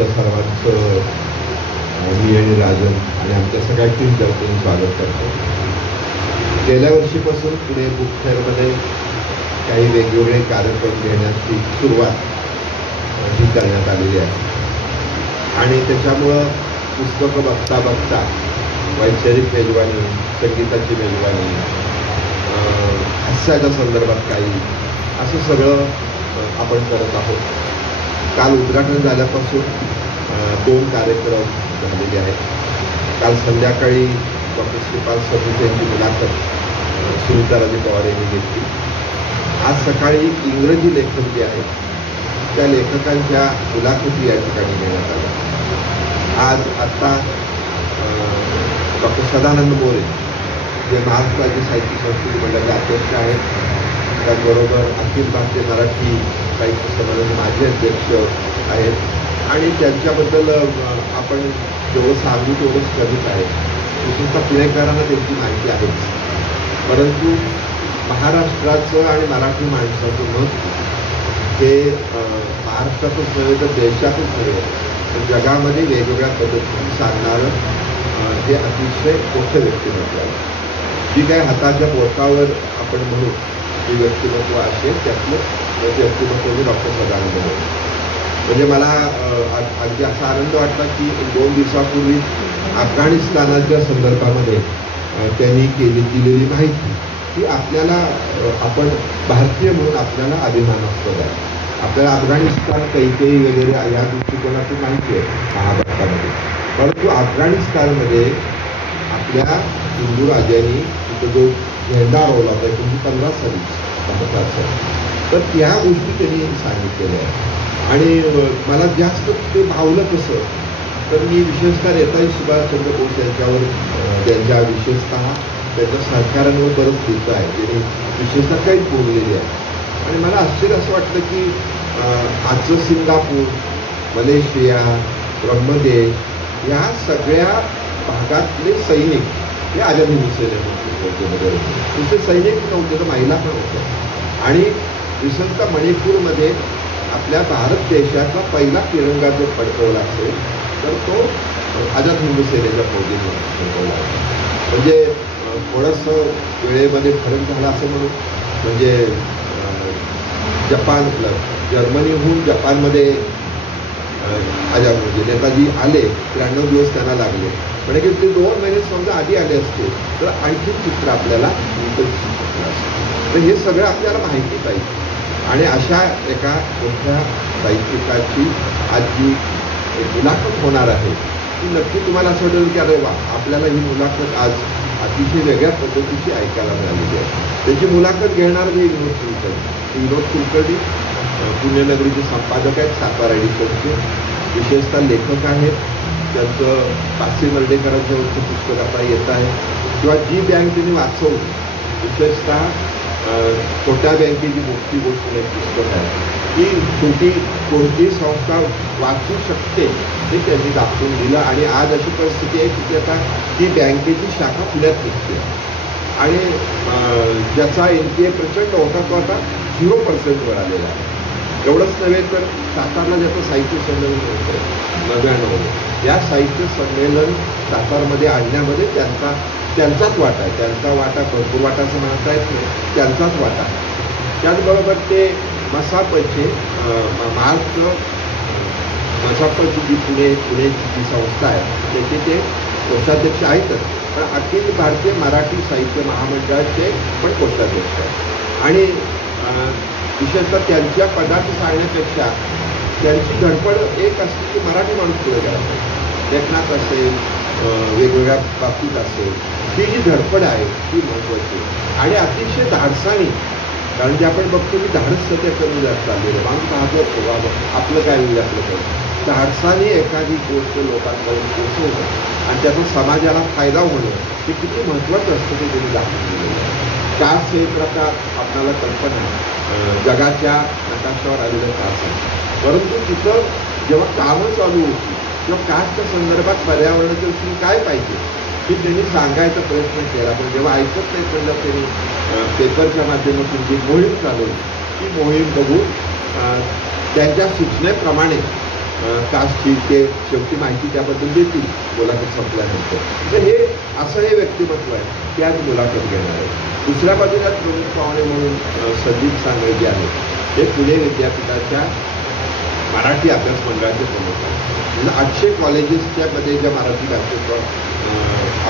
तुमच्या सर्वांचं मी आणि राजन आणि आमच्या सगळ्या टीमच्या वतीने स्वागत करतो. गेल्या वर्षीपासून पुणे बुक फेअरमध्ये काही वेगवेगळे कार्यक्रम घेण्याची सुरुवात ही करण्यात आलेली आहे आणि त्याच्यामुळं पुस्तकं बघता बघता वैचारिक मेजवानी, संगीताची मेजवानी, हास्याच्या संदर्भात काही असं सगळं आपण करत आहोत. काल उद्घाटन झाल्यापासून 2 कार्यक्रम झालेले आहेत. काल संध्याकाळी डॉक्टर श्रीपाल सबनीस यांची मुलाखत सुनीताराजे पवार यांनी घेतली. आज सकाळी इंग्रजी लेखक जे आहेत त्या लेखकांच्या मुलाखती या ठिकाणी घेण्यात आल्या. आज आत्ता डॉक्टर सदानंद मोरे जे महाराष्ट्र राज्य साहित्य संस्कृती मंडळाचे अध्यक्ष आहेत, त्याचबरोबर अखिल भारतीय मराठी साहित्य संमेलनाचे माजी अध्यक्ष आहेत आणि त्यांच्याबद्दल आपण जेवढं सांगू तेवढंच कमीच आहे. विशेषतः पुणेकरांना त्यांची माहिती आहेच, परंतु महाराष्ट्राचं आणि मराठी माणसाचं मत हे महाराष्ट्रातच नव्हे तर देशातच नव्हे तर जगामध्ये वेगवेगळ्या पद्धतीने सांगणारं हे अतिशय मोठं व्यक्तिमत्व आहे. जी काय हाताच्या बोटावर आपण म्हणू हे व्यक्तिमत्व असेल त्यातलं व्यक्तिमत्व म्हणजे डॉक्टर सदानंद मोरे. म्हणजे मला अगदी असा आनंद वाटला की 2 दिवसापूर्वी अफगाणिस्तानाच्या संदर्भामध्ये त्यांनी दिलेली माहिती की आपल्याला आपण भारतीय म्हणून आपल्याला अभिमान असतो आहे. आपल्याला अफगाणिस्तान कैकेयी वगैरे या दृष्टिकोनातून माहिती आहे महाभारतामध्ये, परंतु अफगाणिस्तानमध्ये आपल्या हिंदू राजांनी तिथं जो झेंडा रोवला होता 1915 साली भारताचा, तर त्या गोष्टी त्यांनी सांगितलेल्या आहेत. आणि मला जास्त ते भावलं कसं तर मी विशेषतः नेताजी सुभाषचंद्र बोस यांच्यावर त्यांच्या विशेषतः त्यांच्या सहकार्यांवर बरंच लिहितं आहे, त्यांनी विशेषतः काहीच बोललेली आहे. आणि मला आश्चर्य असं वाटलं की आजचं सिंगापूर, मलेशिया, ब्रह्मदेश या सगळ्या भागातले सैनिक हे आझाद हिंद सेनेमध्ये तुमचे सैनिक नव्हते तर महिला पण होत्या. आणि विशेषतः मणिपूरमध्ये आपल्या भारत देशाचा पहिला तिरंगा जर फडकवला असेल तर तो आझाद हिंद सेनेच्या फौजीने फडकवला. म्हणजे थोडंसं वेळेमध्ये फरक झाला असं म्हणून, म्हणजे जर्मनीहून जपानमध्ये म्हणजे नेताजी आले 93 दिवस त्यांना लागले, पण की ते 2 महिने समजा आधी आले असते तर आणखी चित्र आपल्याला तर हे सगळं आपल्याला माहिती पाहिजे. आणि अशा एका मोठ्या साहित्यिकाची आज जी मुलाखत होणार आहे ती नक्की तुम्हाला असं वाटेल की अरे वा, आपल्याला ही मुलाखत आज अतिशय वेगळ्या पद्धतीची ऐकायला मिळालेली आहे. त्याची मुलाखत घेणार मी विनोद कुलकर्णी पुण्यनगरीचे संपादक आहेत, सातारा एडिशनचे विशेषतः लेखक आहेत. त्यांचं पासी नर्डेकरांच्यावरचं पुस्तक आता येत आहे, किंवा जी बँक त्यांनी वाचवली, विशेषतः छोट्या बँकेची मोठी गोष्ट एक पुस्तक आहे की शेवटी कोणतीही संस्था वाचू शकते हे त्यांनी दाखवून दिलं. आणि आज अशी परिस्थिती आहे की आता ती बँकेची शाखा पुण्यात निघते आणि ज्याचा NPA प्रचंड होता तो आता 0% वर आलेला आहे. एवढंच नव्हे तर सातारला ज्याचं साहित्य संमेलन होतं 99, या साहित्य संमेलन सातारमध्ये आणण्यामध्ये त्यांचाच वाटा आहे. त्यांचा वाटा भरपूर वाटाचं म्हणता येत नाही, त्यांचाच वाटा. त्याचबरोबर ते मसापचे महाराष्ट्र मसापची जी पुणेची जी संस्था आहे त्याचे ते कोषाध्यक्ष आहेतच, पण अखिल भारतीय मराठी साहित्य महामंडळाचे पण कोषाध्यक्ष आहेत. आणि विशेषतः त्यांच्या पदार्थ सांगण्यापेक्षा त्यांची धडपड एक असते की मराठी माणूस पुढे गेला पाहिजे, लेखनात असेल वेगवेगळ्या बाबतीत असेल, ही जी धडपड आहे ती महत्त्वाची आणि अतिशय धाडसानी. कारण जे आपण बघतो की धाडस सध्या कमी जात चाललेलं माणूस पाहतो बाबा आपलं काय होईल आपलं काय, धाडसाने एखादी गोष्ट लोकांपर्यंत पोहोचवणं आणि त्यातून समाजाला फायदा होणं हे किती महत्त्वाचं असतं ते त्यांनी दाखवून दिलेलं आहे. कास्ट हे प्रकार आपल्याला कल्पना जगाच्या नकाशावर आलेलं कास्ट आहे, परंतु तिथं जेव्हा कामं चालू होती किंवा कास्टच्या संदर्भात पर्यावरणाच्या दृष्टीने काय पाहिजे हे त्यांनी सांगायचा प्रयत्न केला. पण जेव्हा ऐकत नाही म्हणलं त्यांनी पेपरच्या माध्यमातून जी मोहीम चालवली ती मोहीम बघून त्यांच्या सूचनेप्रमाणे कास्टची ते शेवटी माहिती त्याबद्दल देतील मुलाखत संपल्यानंतर. तर हे असं हे व्यक्तिमत्व आहे की आज मुलाखत घेणार आहे. दुसऱ्या बाजूला प्रमुख पाहुणे म्हणून संदीप सांगळे जे आहेत ते पुणे विद्यापीठाच्या मराठी अभ्यास मंडळाचे प्रमुख आहेत. 800 कॉलेजेसच्या मध्ये ज्या मराठी भाषेचा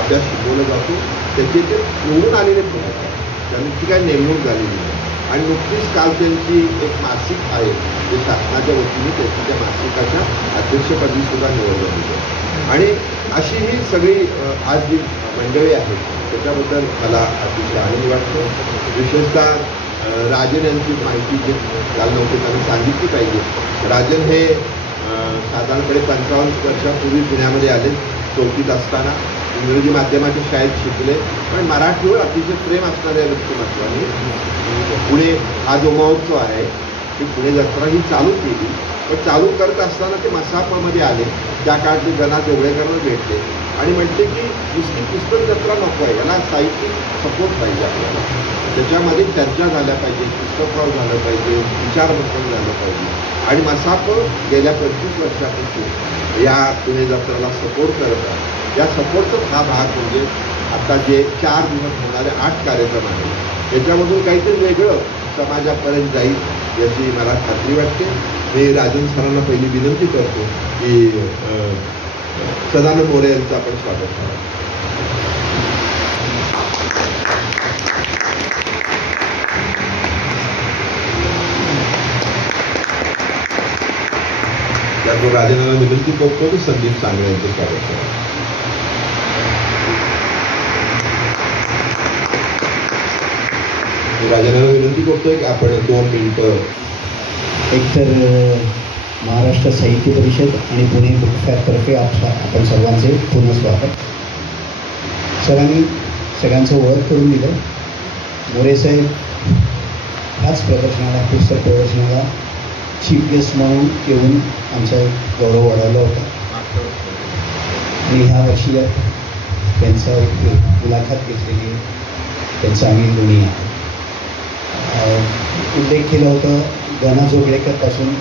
अभ्यास शिकवला जातो त्याचे ते निवडून आलेले प्रमुख आहेत. त्यांची काही नेमणूक झालेली नाही. आणि नुकतीच काल त्यांची एक मासिक आहे जे शासनाच्या वतीने त्यांची त्या मासिकाच्या अध्यक्षपदी सुद्धा निवड झाली आहे. आणि अशी ही सगळी आज जी मंडळी आहेत त्याच्याबद्दल मला अतिशय आनंद वाटतो. विशेषतः राजन यांची माहिती जे काल नव्हते त्यांना सांगितली पाहिजे. राजन हे साधारणपणे 55 वर्षापूर्वी पुण्यामध्ये आले. 4थीत असताना इंग्रजी माध्यमाच्या शाळेत शिकले, पण मराठीवर अतिशय प्रेम असणाऱ्या व्यक्तिमत्वाने पुणे हा जो महोत्सव आहे ती पुणे जत्रा ही चालू केली. पण चालू करत असताना ते मसापमध्ये आले. त्या काळात ते जना जोगळेकरांना भेटले आणि म्हटले की नुसती पुस्तक जत्रा नको आहे, याला साहित्यिक सपोर्ट पाहिजे आपल्याला. त्याच्यामध्ये चर्चा झाल्या पाहिजे, पुस्तकभाव झालं पाहिजे, विचारमंथन झालं पाहिजे. आणि मसाप गेल्या 25 वर्षापासून या पुणे जत्रेला सपोर्ट करत आहे. या सपोर्टचा हा भाग म्हणजे आता जे 4 दिवस होणारे 8 कार्यक्रम आहेत त्याच्यामधून काहीतरी वेगळं समाजापर्यंत जाईल याची मला खात्री वाटते. मी राजन सरांना पहिली विनंती करतो की सदानंद मोरे यांचं आपण स्वागत करा. त्यातून राजनाला विनंती करतो की संदीप सांगळे यांचं स्वागत करा. राजनाला विनंती करतोय की आपण 2 मिनिटं. एकतर महाराष्ट्र साहित्य परिषद आणि पुणे बुक फेअरतर्फे आपण सर्वांचे पुन्हा स्वागत. सरांनी सगळ्यांचं ओळख करून दिलं. मोरेसाहेब ह्याच प्रदर्शनाला, पुस्तक प्रदर्शनाला चीफ गेस्ट म्हणून येऊन आमचा गौरव वाढवला होता. आणि ह्या वर्षी त्यांचा एक मुलाखत घेतलेली त्यांचा आम्ही दोन्ही उल्लेख केला होता गना जोगळेकरपासून.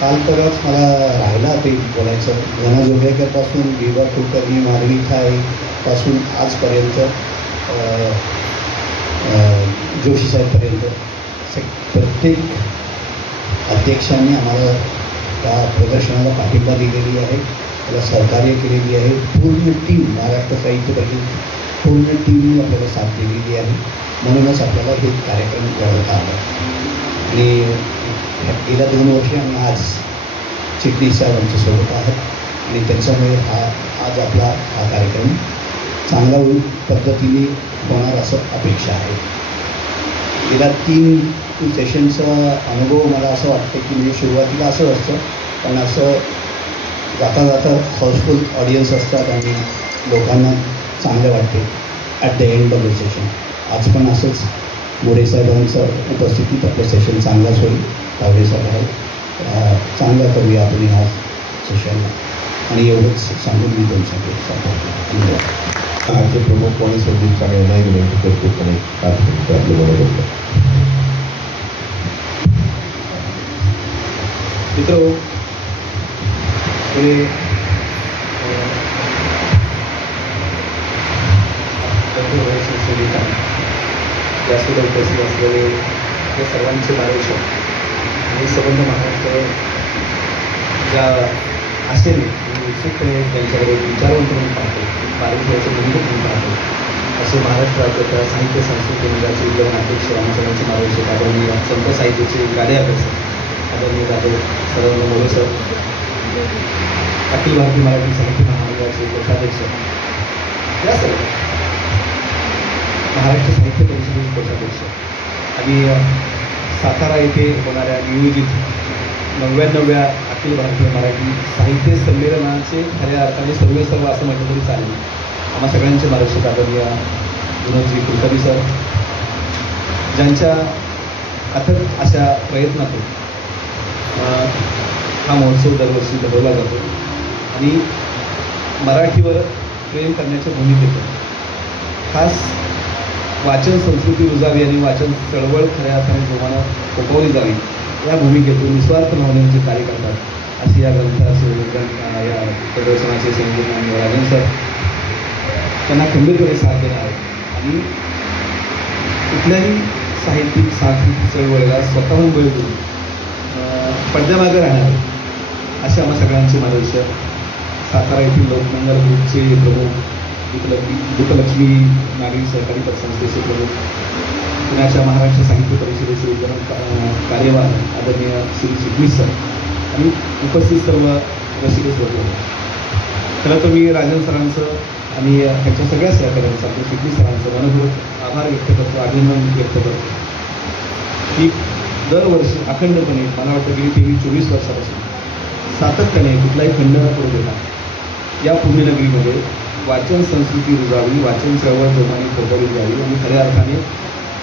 काल परवाच मला राहिला ते बोलायचं. गना जोगळेकरपासून विवा कुलकर्णी, माधवी थायपासून आजपर्यंत जोशी साहेबपर्यंत प्रत्येक अध्यक्षांनी आम्हाला त्या प्रदर्शनाला पाठिंबा दिलेली आहे, त्याला सहकार्य केलेली आहे. पूर्ण टीम, महाराष्ट्र साहित्य परिषद पूर्ण टीमने आपल्याला साथ दिलेली आहे. म्हणूनच आपल्याला हे कार्यक्रम करत आला. आणि गेल्या 2 वर्षे आणि आज चिटणीस साहेब आमच्यासोबत आहेत आणि त्याच्यामुळे आज आपला हा कार्यक्रम चांगला पद्धतीने होणार असं अपेक्षा आहे. गेल्या 3 सेशनचा अनुभव मला असं वाटतं की म्हणजे सुरुवातीला असं असतं, पण असं जाता जाता हाऊसफुल ऑडियन्स असतात आणि लोकांना चांगलं वाटते at the end of the session. आज पण असंच मोरे साहेबांचं उपस्थितीत आपलं सेशन चांगलाच होईल. तावडे साहेब आहेत, चांगलं करूया आपण ह्या सेशनला. आणि एवढंच सांगून मी तुमच्याकडे आजचे प्रमुख पाहुणे संदीप सांगळे यांनाही विनंती करतो पण 5 मिनिटं आपल्याबरोबर. मित्र व्यासपीठावर उपस्थित असलेले हे सर्वांचे मार्गदर्शक आणि संबंध महाराष्ट्र ज्या आशेने आणि उत्सुकपणे त्यांच्याकडे विचारवंत म्हणून पाहतो, मार्गदर्शनाचे बंधू म्हणून पाहतो, असे महाराष्ट्र राज्याच्या साहित्य संस्कृती मंडळाचे विद्यमान अध्यक्ष आमचे मार्गदर्शक आदरणीय संत साहित्याचे गाडे अभ्यासक आदरणीय राजे सदानंद मोरे सर, अखिल भारतीय मराठी साहित्य महामंडळाचे कोषाध्यक्ष, या सर्व महाराष्ट्र साहित्य परिषदेचे कोषाध्यक्ष आणि सातारा येथे होणाऱ्या नियोजित 99व्या अखिल भारतीय मराठी साहित्य संमेलनाचे खऱ्या अर्थाने सर्व असं म्हटलं तरी चालेल. आम्हा सगळ्यांचे मार्गदर्शक आदरणीय विनोदजी कुलकर्णी सर, ज्यांच्या अथक अशा प्रयत्नातून हा महोत्सव दरवर्षी भरवला जातो आणि मराठीवर प्रेम करण्याच्या भूमिकेतून खास वाचन संस्कृती रुजावी आणि वाचन चळवळ खऱ्या अर्थाने जोमानं फोफवली जावी या भूमिकेतून निस्वार्थ भावनेचे कार्य करतात अशी या ग्रंथाचे या प्रदर्शनाचे संयोजन राजन सर त्यांना खंबीरपणे साथ देणार आहेत आणि कुठल्याही साहित्यिक सांस्कृतिक चळवळीला स्वतःहून बळी देऊन पडद्यामागे राहणार असे आम्हा सगळ्यांचे मार्गदर्शक सातारा येथील लोकमंगल ग्रुपचे प्रमुख दुःखलक्ष्मी नागरी सहकारी पतसंस्थेचे प्रमुख पुण्याच्या महाराष्ट्र साहित्य परिषदेचे विद्यमान कार्यवाह आदरणीय श्री चिटणीस सर आणि उपस्थित सर्व रसिक होते. खरं तर मी राजन सरांचं आणि त्यांच्या सगळ्या सहकार्यांचं आपल्या चिटणीस सरांचं मनपूर्वक आभार व्यक्त करतो, अभिनंदन व्यक्त करतो की दरवर्षी अखंडपणे मला वाटतं गेली 23-24 वर्षापासून सातत्याने कुठलाही खंड न पडू देता या पुण्यनगरीमध्ये वाचन संस्कृती रुजावी, वाचन चळवळ जोमाने फोफावली जावी आणि खऱ्या अर्थाने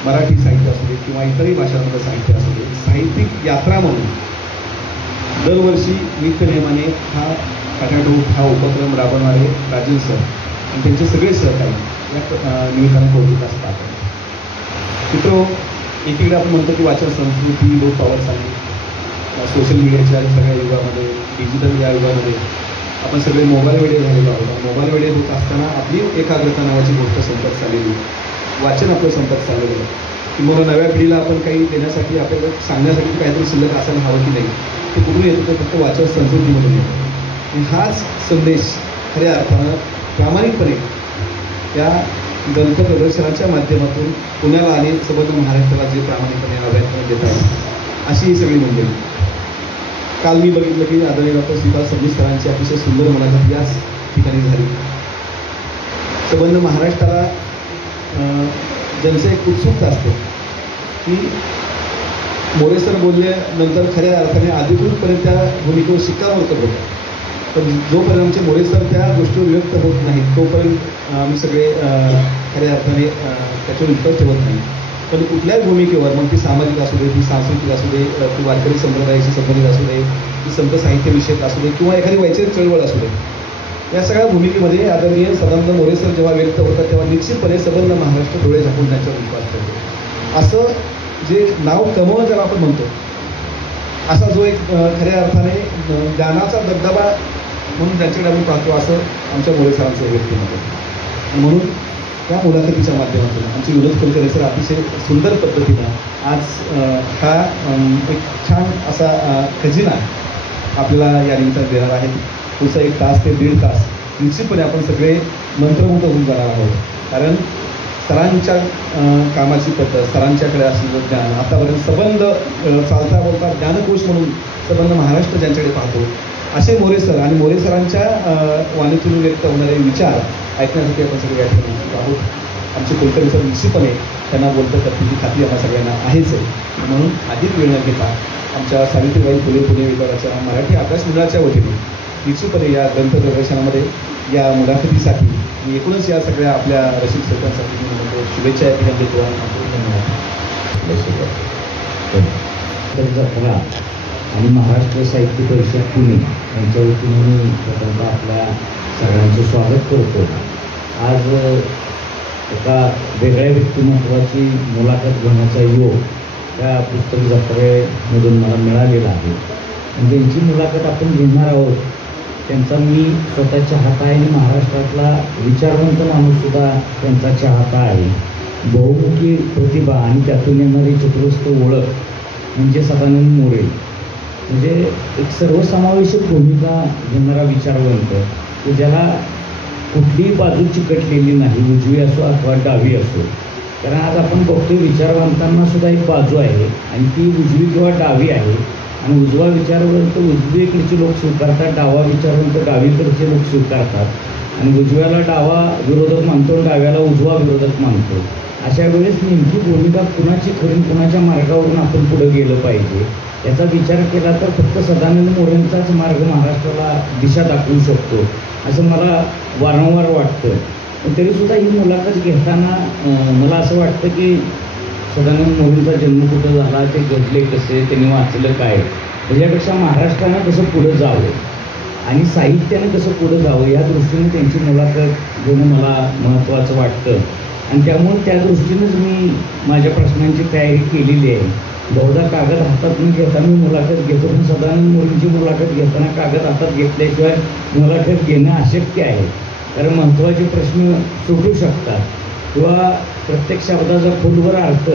मराठी साहित्य असू दे किंवा इतरही भाषांमधलं साहित्य असू दे साहित्यिक यात्रा म्हणून दरवर्षी नित्यनेमाने हा खटाटोप हा उपक्रम राबवणारे राजन सर आणि त्यांचे सगळे सहकारी या निमित्ताने कौतुक असतात. मित्रो, एकीकडे आपण म्हणतो की वाचन संस्कृती लोक पावत चालली, सोशल मीडियाच्या सगळ्या युगामध्ये डिजिटल या युगामध्ये आपण सगळे मोबाईल वेडे झालेलो आहोत. मोबाईल वेडे होत असताना आपली एकाग्रता नावाची गोष्ट संपत चाललेली, वाचन आपलं संपत चाललेलं की म्हणून नव्या पिढीला आपण काही देण्यासाठी आपल्याला सांगण्यासाठी काहीतरी शिल्लक असायला हवं की नाही, ते कुठून येतं तर फक्त वाचन संस्कृतीमधून येतो. आणि हाच संदेश खऱ्या अर्थानं प्रामाणिकपणे या ग्रंथ प्रदर्शनाच्या माध्यमातून पुण्याला आणि संबंध महाराष्ट्राला जे प्रामाणिकपणे अभ्यास देत आहेत अशी ही सगळी मंडळी. काल मी बघितलं की आदरणीय डॉक्टर श्रीपाद सबनीस सरांची अतिशय सुंदर मुलाखत याच ठिकाणी झाली. संबंध महाराष्ट्राला ज्यांचं एक उत्सुकता असते की मोरे सर बोलल्यानंतर खऱ्या अर्थाने अधिकृतपणे त्या भूमिकेवर शिक्कामोर्तब होतं, पण जोपर्यंत आमचे मोरे सर त्या गोष्टीवर व्यक्त होत नाहीत तोपर्यंत आम्ही सगळे खऱ्या अर्थाने त्याच्यावर विश्वास ठेवत नाही. पण कुठल्याही भूमिकेवर मग ती सामाजिक असू दे, ती सांस्कृतिक असू दे, ती वारकरी संप्रदायाशी संबंधित असू दे, ती संत साहित्य विषयक असू दे किंवा एखादी वैचारिक चळवळ असू दे, या सगळ्या भूमिकेमध्ये आदरणीय सदानंद मोरे सर जेव्हा व्यक्त होतात तेव्हा निश्चितपणे संबंध महाराष्ट्र डोळे झाकून त्यांच्यावर विश्वास ठेवतो. असं जे नाव कमवणं ज्याला आपण म्हणतो असा जो एक खऱ्या अर्थाने ज्ञानाचा दबदबा म्हणून त्यांच्याकडे आम्ही पाहतो असं आमच्या मोरे सरांचं व्यक्तिमत्व. म्हणून त्या मुलाखतीच्या माध्यमातून आमचे विनोद कुलकर्णी सर अतिशय सुंदर पद्धतीनं आज हा एक छान असा खजिना आपल्याला या निमित्तानं देणार आहे. पुढचा 1 तास ते 1.5 तास निश्चितपणे आपण सगळे मंत्रमुग्ध होऊन जाणार आहोत, कारण सरांच्या कामाची पद्धत, सरांच्याकडे असलेलं ज्ञान, आतापर्यंत संबंध चालता बोलता ज्ञानकोश म्हणून संबंध महाराष्ट्र ज्यांच्याकडे पाहतो असे मोरे सर आणि मोरे सरांच्या वाणीतून व्यक्त होणारे विचार ऐकण्यासाठी आपण सगळे या ठिकाणी आहोत. आमचे कुलकर्णी सर निश्चितपणे त्यांना बोलतं करण्याची खात्री आम्हाला सगळ्यांना आहेच आहे. म्हणून अधिक वेळ न घेता आमच्या सावित्रीबाई फुले पुणे विभागाच्या मराठी अभ्यास मंडळाच्या वतीने निश्चितपणे या ग्रंथ प्रदर्शनामध्ये या मुलाखतीसाठी आणि एकूणच या सगळ्या आपल्या रसिक श्रोत्यांसाठी मी म्हणतो शुभेच्छा या ठिकाणी देतो आणि धन्यवाद. आणि महाराष्ट्र साहित्य परिषद पुणे यांच्या वतीने मी प्रथमतः आपल्या सगळ्यांचं स्वागत करतो. आज एका वेगळ्या व्यक्तिमत्वाची मुलाखत घेण्याचा योग त्या पुस्तक जत्रेमधून मला मिळालेला आहे. त्यांची मुलाखत आपण घेणार आहोत. त्यांचा मी स्वतः चाहता आहे आणि महाराष्ट्रातला विचारवंत माणूससुद्धा त्यांचा चाहता आहे. बहुमुखी प्रतिभा आणि त्यातून येणारी चतुरस्र ओळख म्हणजे सदानंद मोरे, म्हणजे एक सर्वसमावेशक भूमिका घेणारा विचारवंत की ज्याला कुठलीही बाजू चिकटलेली नाही, उजवी असो अथवा डावी असो. कारण आज आपण बघतोय विचारवंतांना सुद्धा एक बाजू आहे आणि ती उजवी किंवा डावी आहे. आणि उजवा विचारवंत उजवीकडचे लोक स्वीकारतात, डावा विचारवंत डावीकडचे लोक स्वीकारतात आणि उजव्याला डावा विरोधक मानतो आणि डाव्याला उजवा विरोधक मानतो. अशा वेळेस नेमकी भूमिका कुणाची खरी, कुणाच्या मार्गावरून आपण पुढे गेलं पाहिजे याचा विचार केला तर फक्त सदानंद मोरेंचाच मार्ग महाराष्ट्राला दिशा दाखवू शकतो असं मला वारंवार वाटतं. पण तरीसुद्धा ही मुलाखत घेताना मला असं वाटतं की सदानंद मोरेंचा जन्म कुठं झाला, ते घडले कसे, त्यांनी वाचलं काय, त्याच्यापेक्षा महाराष्ट्रानं कसं पुढं जावं आणि साहित्यानं कसं पुढं जावं या दृष्टीने त्यांची मुलाखत घेणं मला महत्त्वाचं वाटतं. आणि त्यामुळे त्या दृष्टीनंच मी माझ्या प्रश्नांची तयारी केलेली आहे. बहुधा कागद हातात न घेता मी मुलाखत घेतो, पण सदानंद मोरेंची मुलाखत घेताना कागद हातात घेतल्याशिवाय मुलाखत घेणं अशक्य आहे. कारण महत्त्वाचे प्रश्न सुटू शकतात किंवा प्रत्येक शब्दाचा खोलवर अर्थ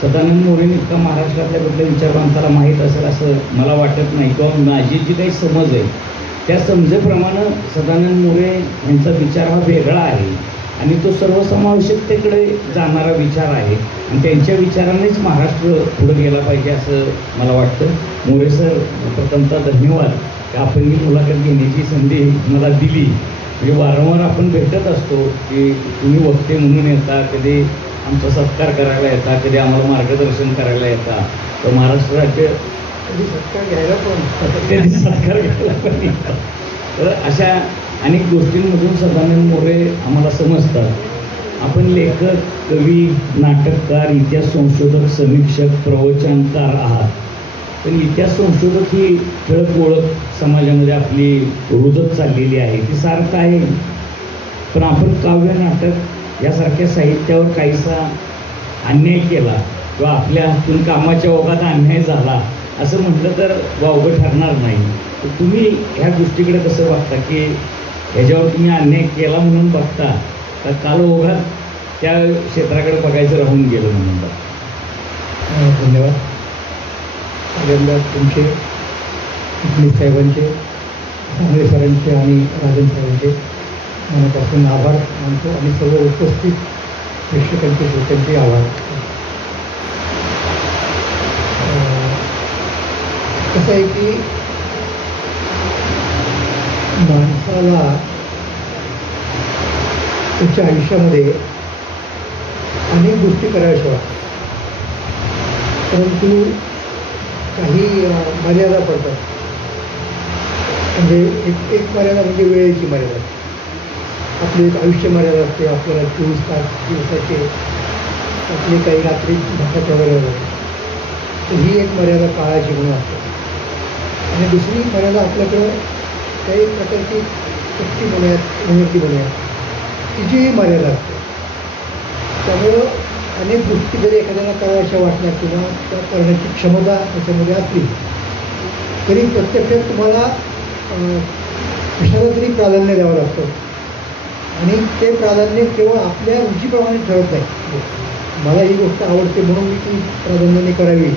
सदानंद मोरेंनी इतका महाराष्ट्रातल्या कुठल्या विचारवंताला माहीत असेल असं मला वाटत नाही, किंवा माझी जी काही समज आहे त्या समजेप्रमाणे सदानंद मोरे यांचा विचार हा वेगळा आहे आणि तो सर्वसमावेशकतेकडे जाणारा विचार आहे आणि त्यांच्या विचारानेच महाराष्ट्र पुढे गेला पाहिजे असं मला वाटतं. मोरे सर, प्रथमतः धन्यवाद की आपण ही मुलाखत घेण्याची संधी मला दिली. म्हणजे वारंवार आपण भेटत असतो की तुम्ही वक्ते म्हणून येता, कधी आमचा सत्कार करायला येता, कधी आम्हाला मार्गदर्शन करायला येता, तर महाराष्ट्र राज्य कधी सत्कार घ्यायला कधी सत्कार घ्यायला पण येतात. तर अशा अनेक गोष्टींमधून सदानंद मोरे आम्हाला समजतात. आपण लेखक, कवी, नाटककार, इतिहास संशोधक, समीक्षक, प्रवचनकार आहात, पण इतिहास संशोधक ही ठळक ओळख समाजामध्ये आपली रुजत चाललेली आहे, ती सार्थ आहे. पण आपण काव्य, नाटक यासारख्या साहित्यावर काहीसा अन्याय केला किंवा आपल्या हातून कामाच्या ओघात अन्याय झाला असं म्हटलं तर वावगं ठरणार नाही. तर तुम्ही ह्या गोष्टीकडे कसं बघता की ह्याच्यावर तुम्ही अन्याय केला म्हणून बघता तर काल ओघात त्या क्षेत्राकडे बघायचं राहून गेलं म्हणून बघता? धन्यवाद. पहिल्यांदा तुमचे, इथले साहेबांचे, सांगळे सरांचे आणि राजन साहेबांचे मनापासून आभार मानतो आणि सर्व उपस्थित प्रेक्षकांचे, श्रोत्यांचे आभार. कसं आहे की माणसाला त्याच्या आयुष्यामध्ये अनेक गोष्टी कराव्याशा वाटतात, परंतु काही मर्यादा पडतात. म्हणजे एक मर्यादा म्हणजे वेळेची मर्यादा. आपली एक आयुष्य मर्यादा असते. आपल्याला 24 तास दिवसाचे, आपली काही रात्री भाषाच्या वगैरे, तर ही एक मर्यादा काळाची म्हणून असते. आणि दुसरी मर्यादा आपल्याकडं काही प्रकारची शक्ती म्हणूयात, उन्नती म्हणूयात, तिचीही मर्यादा असते. त्यामुळं अनेक गोष्टी जरी एखाद्याला कराव्याशा वाटल्या किंवा त्या करण्याची क्षमता त्याच्यामध्ये असली तरी प्रत्यक्षात तुम्हाला कशाला तरी प्राधान्य द्यावं लागतं आणि ते प्राधान्य केवळ आपल्या रुचीप्रमाणे ठरत नाही. मला ही गोष्ट आवडते म्हणून मी ती प्राधान्याने करावी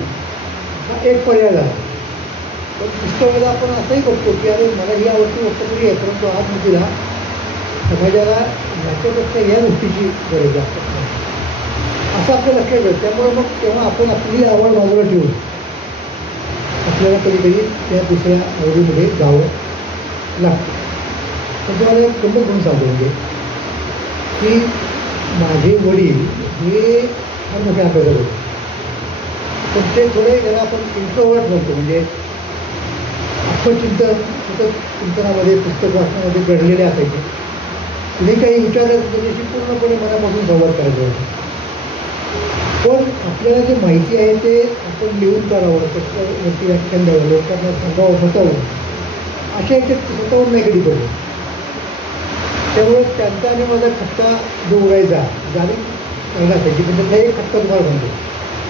हा एक पर्याय आहे. पण पुस्तक वेळेला आपण असंही बघतो की अरे मला ही आवडती गोष्ट तरी आहे, परंतु आज मी तिला समाजाला याच्यापेक्षा या गोष्टीची गरज असते असं आपल्या लक्षात येतं. त्यामुळे मग तेव्हा आपण आपली आवड बाजूला ठेवून आपल्याला कधीकधी त्या दुसऱ्या आवडीमध्ये जावं लागतं. पण तुम्हाला एक गंमत म्हणून सांगतो म्हणजे की माझे वडील हे फार मोठे अभ्यासक होते, पण ते थोडे ज्याला आपण इंट्रोवर्ट म्हणतो, म्हणजे अख्खं सतत चिंतनामध्ये, पुस्तक वाचनामध्ये घडलेले असायचे. कुणी काही विचारायचं त्याच्याशी पूर्णपणे मनापासून संवाद करायचा होता. पण आपल्याला जे माहिती आहे ते आपण लिहून काढावं, त्याच्यावरती व्याख्यान द्यावं, लोकांना सांगावं स्वतःहून, अशा याच्यात स्वतःहून नाही कधी पडलं. त्यामुळे त्यांचा आणि माझा खटका जो उडायचा जाणीव चांगला असायची. पण त्यातला एक खटका तुम्हाला सांगतो.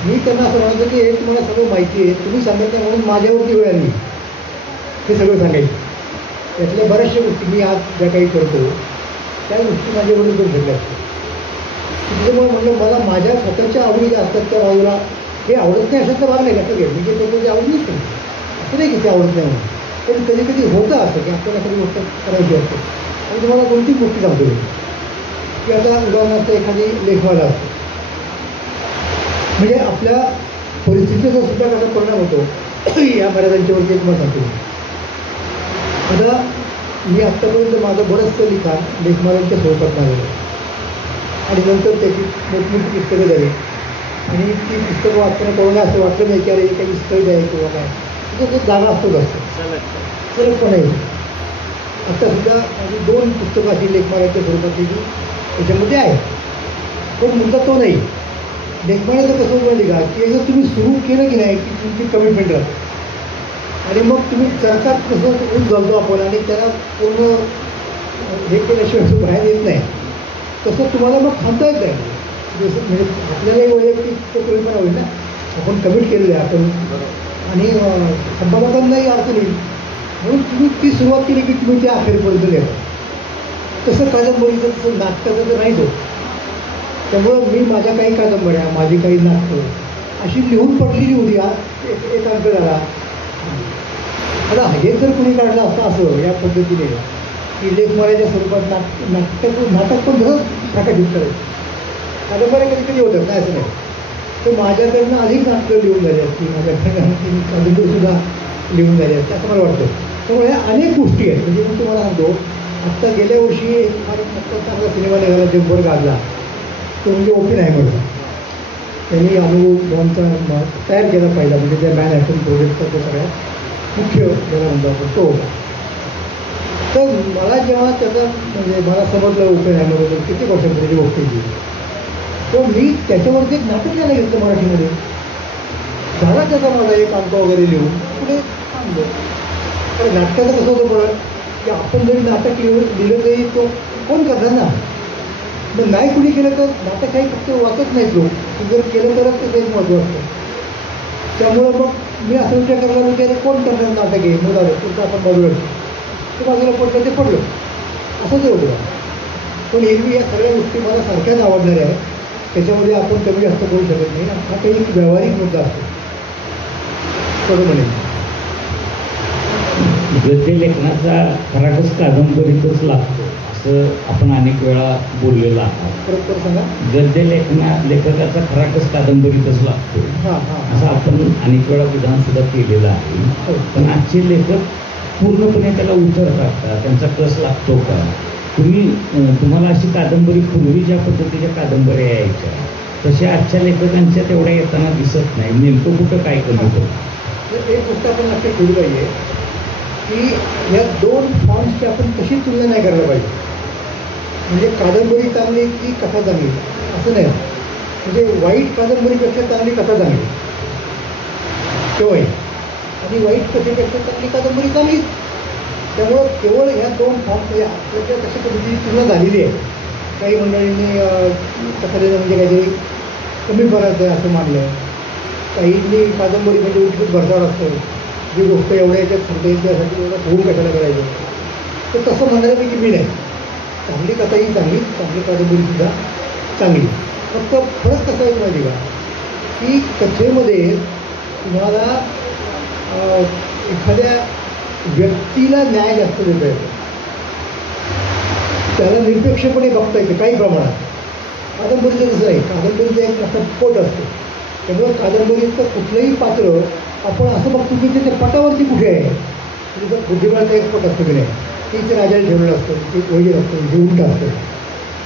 मी त्यांना असं म्हणायचं की हे तुम्हाला सगळं माहिती आहे, तुम्ही सांगत नाही म्हणून माझ्यावरती वेळ आली हे सगळं सांगायचं. त्यातल्या बऱ्याचशा गोष्टी मी आज ज्या काही करतो त्या गोष्टी माझ्यावरून करू शकल्या असतात. त्याच्यामुळे म्हणलं मला माझ्या स्वतःच्या आवडी ज्या असतात त्या बाजूला हे आवडत नाही अशातला भाग नाही. लक्षात घ्या, मी जे करतो ते आवडलीच नाही असं नाही की ते आवडत नाही म्हणून. पण कधी कधी होतं असं की आपल्याला कधी गोष्ट करायची असते. आणि तुम्हाला कोणतीच गोष्टी सांगतो की आता उदाहरणार्थ एखादी लेखवाला असतो, म्हणजे आपल्या परिस्थितीचा सुद्धा कसा परिणाम होतो या मर्यादांच्यावरती एक मत सांगतो. आता मी आत्तापर्यंत माझं बरंचसं लिखाण लेखमालांच्या स्वरूपात झालेलं आणि नंतर त्याची मोठमोठी पुस्तकं झाली आणि ती पुस्तकं वाचताना कोणाला असं वाटलं नाही की अरे काही स्थळ आहे किंवा काय, तो जागा असतोच असतो सरळ पण आहे. आत्तासुद्धा माझी 2 पुस्तकं अशी लेखमालांच्या स्वरूपातली जी त्याच्यामध्ये आहे. पण मुद्दा तो नाही. लेखमालाचं कसं माहिती का की एकदा तुम्ही सुरू केलं की नाही की तुमची कमिटमेंट राहते आणि मग तुम्ही सरकार कसं ऊस घालतो आपण आणि त्याला पूर्ण हे केल्याशिवाय तो बाहेर येत नाही, तसं तुम्हाला मग थांबता येत नाही. जसं म्हणजे आपल्यालाही वैयक्तिक कमीपणा होईल ना. आपण कमिट केलेलं आहे आपण, आणि संपादकांनाही अडचण येईल म्हणून तुम्ही ती सुरुवात केली की तुम्ही त्या अखेरपर्यंत द्यावं. तसं कादंबरीचं तसं नाटकाचं तर नाहीच होत. त्यामुळं मी माझ्या काही कादंबऱ्या, माझी काही नाटकं अशी लिहून पडलेली होती. एक अंक झाला. आता हे जर कुणी काढलं असतं असं या पद्धतीने की लेखमाळ्याच्या स्वरूपात नाटक पण तसंच प्रकाशित करायचं. कादंबऱ्या कधी कधी होतात काय असं नाही. तर माझ्याकडनं अधिक नाटकं लिहून झाली असती, माझ्याकडनं कादंबरीसुद्धा लिहून झाली असते असं मला वाटतं. त्यामुळे अनेक गोष्टी आहेत. म्हणजे मी तुम्हाला सांगतो, आत्ता गेल्या वर्षी एक फार मोठा चांगला सिनेमा निघाला जगभर गाजला, तो म्हणजे ओपेनहायमर. त्यांनी अनुभवांचा तयार केला पाहिला, म्हणजे त्या मॅनहॅटन प्रोजेक्टचा तो सगळ्यात मुख्य ज्याला म्हणतो आपण तो होता. तर मला जेव्हा त्याचा म्हणजे मला समजलं ओपेनहायमरबद्दल किती वर्षांपूर्वी गोष्ट केली, तर मी त्याच्यावरती एक नाटक लिहायला घेतलं मराठीमध्ये. झाला त्याचा माझा एक अंक वगैरे लिहून पुढे थांबलो. कारण नाटकाचं कसं होतं बरं की आपण जरी नाटक लिहिलं तरी तो कोण करणार ना. मग नाही कुणी केलं तर नाटक काही फक्त वाचत नाहीत लोक, जर केलं तरच त्याचं एक महत्त्व असतं. त्यामुळं मग मी असं विचार करायला की अरे कोण करणार नाटक आहे, मग झालं तुमचं आपण बाजूला ते बाजूला पडलं ते पडलं असं ते होतं. पण एरवी या सगळ्या गोष्टी मला सारख्याच आवडणाऱ्या आहेत. त्याच्यामध्ये आपण कमी जास्त करू शकत नाही. हा काही एक व्यावहारिक मुद्दा असतो. थोडं म्हणेन गद्य लेखनाचा खराटच कादंबरीतच लागतो असं आपण अनेक वेळा बोललेलं आहात. परत सांगा. गद्य लेखकाचा खराटच कादंबरीतच लागतो असं आपण अनेक वेळा विधान सुद्धा केलेलं आहे. पण आजचे लेखक पूर्णपणे त्याला उतर टाकतात, त्यांचा कस लागतो का? तुम्हाला अशी कादंबरी पूर्वी ज्या पद्धतीच्या कादंबऱ्या यायच्या तशा आजच्या लेखकांच्या तेवढ्या येताना दिसत नाही. नेमकं कुठं काय कमी होतं? एक गोष्ट आपण लक्षात ठेवली पाहिजे की या दोन फॉर्म्सची आपण कशी तुलना नाही करायला पाहिजे. म्हणजे कादंबरी चांगली की कथा चांगली असं नाही. म्हणजे वाईट कादंबरीपेक्षा चांगली कथा चांगली केव्हाही, आणि वाईट कथेपेक्षा चांगली कादंबरी चांगलीच. त्यामुळं केवळ ह्या दोन फॉर्म आपल्याच्या कशा पद्धतीची तुलना झालेली आहे. काही मंडळींनी कथा लिहिणं म्हणजे काहीतरी कमी फरक आहे असं मानलं. काहींनी कादंबरी म्हणजे उठून भरसार असतं, जी गोष्ट एवढ्या याच्यात सांगता येईल त्यासाठी एवढं होऊन कशाला करायचं. तर तसं म्हणण्यापैकी मी नाही. चांगली कथा ही चांगली, चांगली कादंबरीसुद्धा चांगली. फक्त फरक कसा आहे माहिती का की कथेमध्ये तुम्हाला एखाद्या व्यक्तीला न्याय जास्त देता येतो, त्याला निरपेक्षपणे बघता येते काही प्रमाणात. कादंबरीचं कसं आहे, कादंबरीचं एक असं पट असतो. त्यामुळे कादंबरीचं कुठलंही पात्र आपण असं बघतो की त्याच्या पटावरती कुठे आहे. म्हणजे बुद्धिबळाचा एक पट असतो की नाही, ते राजाला ठेवलेलं असतं, ते वगैरे असतं, जे उलट असतं.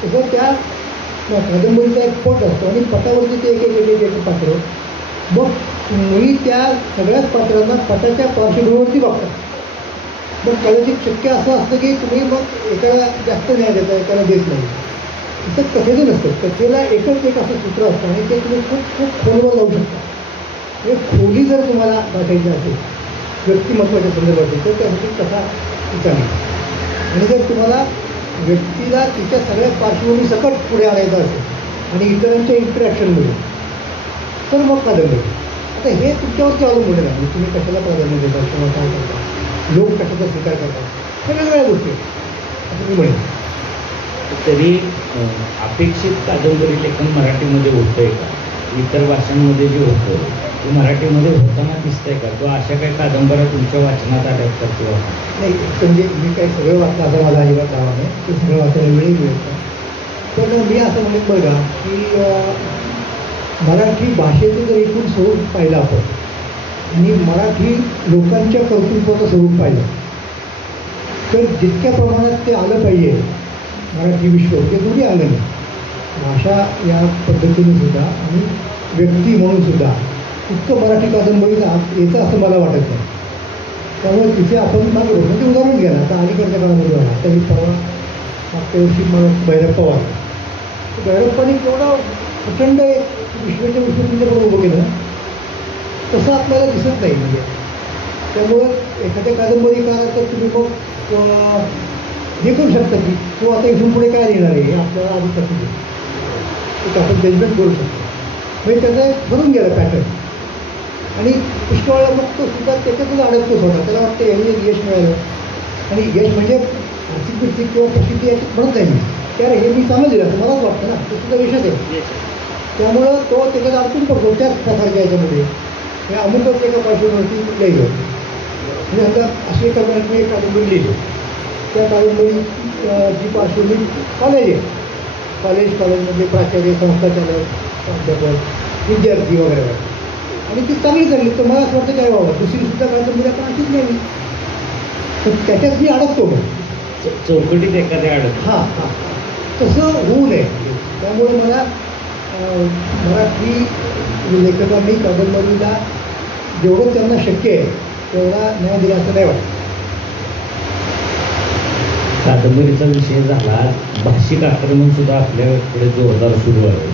तसं त्या कादंबरीचा एक पट असतो आणि पटावरती ते एक पात्र. मग तुम्ही त्या सगळ्याच पात्रांना पटाच्या पार्श्वभूमीवरती बघता. मग कदाचित शक्य असं असतं की तुम्ही मग एकाला जास्त न्याय देता, एकाला देत नाही. तर कथेचं नसतं. कथेला एकच एक असं सूत्र असतं आणि ते तुम्ही खूप खूप खोलवर जाऊ शकता. म्हणजे खोली जर तुम्हाला गाठायची असेल व्यक्तिमत्वाच्या संदर्भात तर त्यासाठी कथा चांगली. आणि जर तुम्हाला व्यक्तीला तिच्या सगळ्या पार्श्वभूमी सकट पुढे आणायचं असेल आणि इतरांच्या इंटरॅक्शनमध्ये तर मग कादंबरी. आता हे तुमच्यावरती अवलंबून आहे ना, तुम्ही कशाला प्राधान्य देता किंवा काय करता, लोक कशाचा स्वीकार करतात, हे वेगवेगळ्या गोष्टी असं मी म्हणेन. तरी अपेक्षित कादंबरी लेखन मराठीमध्ये होतंय का? इतर भाषांमध्ये जे होतं ते मराठीमध्ये होताना दिसतंय का? किंवा अशा काही कादंबऱ्या तुमच्या वाचनात आल्यात का? किंवा नाही, म्हणजे मी काही सगळं वाचलं असं माझा अजिबात दावा नाही. ते सगळं वाचायला वेळही मिळत नाही. पण मी असं म्हणेन बघा की मराठी भाषेचं जर एकूण स्वरूप पाहिलं आपण आणि मराठी लोकांच्या कर्तृत्वाचं स्वरूप पाहिलं तर जितक्या प्रमाणात ते आलं पाहिजे मराठी विश्व ते दोन्ही आलं नाही. भाषा या पद्धतीने सुद्धा आणि व्यक्ती म्हणून सुद्धा इतकं मराठी कादंबरीला येतं असं मला वाटत नाही. त्यामुळे तिथे आपण मागे बघतो. म्हणजे उदाहरण घ्या ना, आता अलीकडच्या काळामध्ये आला तरी परवा मागच्या वर्षी मला भैरप्पा वाटलं. भैरप्पाने केवढा प्रचंड विश्वाच्या तुमच्याकडे उभं केलं तसं आपल्याला दिसत नाही. म्हणजे त्यामुळं एखाद्या कादंबरीकाराचं तुम्ही मग हे करू शकता की तो आता इथून पुढे काय लिहिणार आहे हे आपल्याला आधी कसं एक आपण जजमेंट करू शकतो. म्हणजे त्याचं ठरून गेलं पॅटर्न आणि पुष्कळ वेळा मग तो सुद्धा त्याच्यातच अडकतोच होता. त्याला वाटतं यांनी यश मिळालं आणि यश म्हणजे आर्थिक वृत्ती किंवा प्रसिद्धी याच्यात म्हणत नाही मी, त्याला हे मी चांगलं दिलं असं मलाच वाटतं ना, तो सुद्धा यशच आहे. त्यामुळं तो त्याच्यात अडकून पडतो त्याच प्रकारच्या याच्यामध्ये. हे अमुकच एका पार्श्ववरती लिहिलं म्हणजे आता अशी एका मी एक कादंबरी लिहिली. त्या कादंबरी जी पार्श्वभूमी कॉलेज आहे, कॉलेजमध्ये प्राचार्य, संस्थाचालक, प्राध्यापक, विद्यार्थी वगैरे आणि ती चांगली चालली. तर मला असं वाटतं काय व्हावं दुसरी सुद्धा कादंबरी आपण अशीच नाही, तर त्याच्यात मी अडकतो मग चौकटीत एखाद्या अडक. हां हां तसं होऊ नये. त्यामुळे मला मराठी लेखकांनी कादंबरीला जेवढं त्यांना शक्य आहे तेवढा न्याय दिला असं नाही वाटतं. कादंबरीचा विषय झाला, भाषिक आक्रमण सुद्धा आपल्याकडे जोरदार सुरू आहे.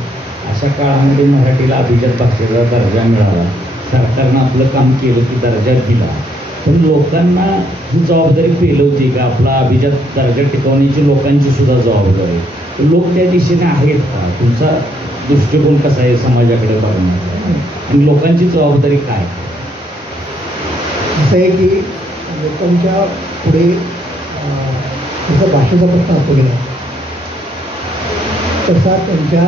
अशा काळामध्ये मराठीला अभिजात भाषेचा दर्जा मिळाला, सरकारनं आपलं काम केलं की दर्जा दिला, पण लोकांना ही जबाबदारी पेलवते का? आपला अभिजात दर्जा टिकवण्याची लोकांची सुद्धा जबाबदारी, लोक त्या दिशेने आहेत का? तुमचा दृष्टिकोन कसा आहे समाजाकडे बघण्याचा आणि लोकांची जबाबदारी काय? असं आहे की लोकांच्या पुढे जसा भाषेचा प्रश्न असतो गेला तसा त्यांच्या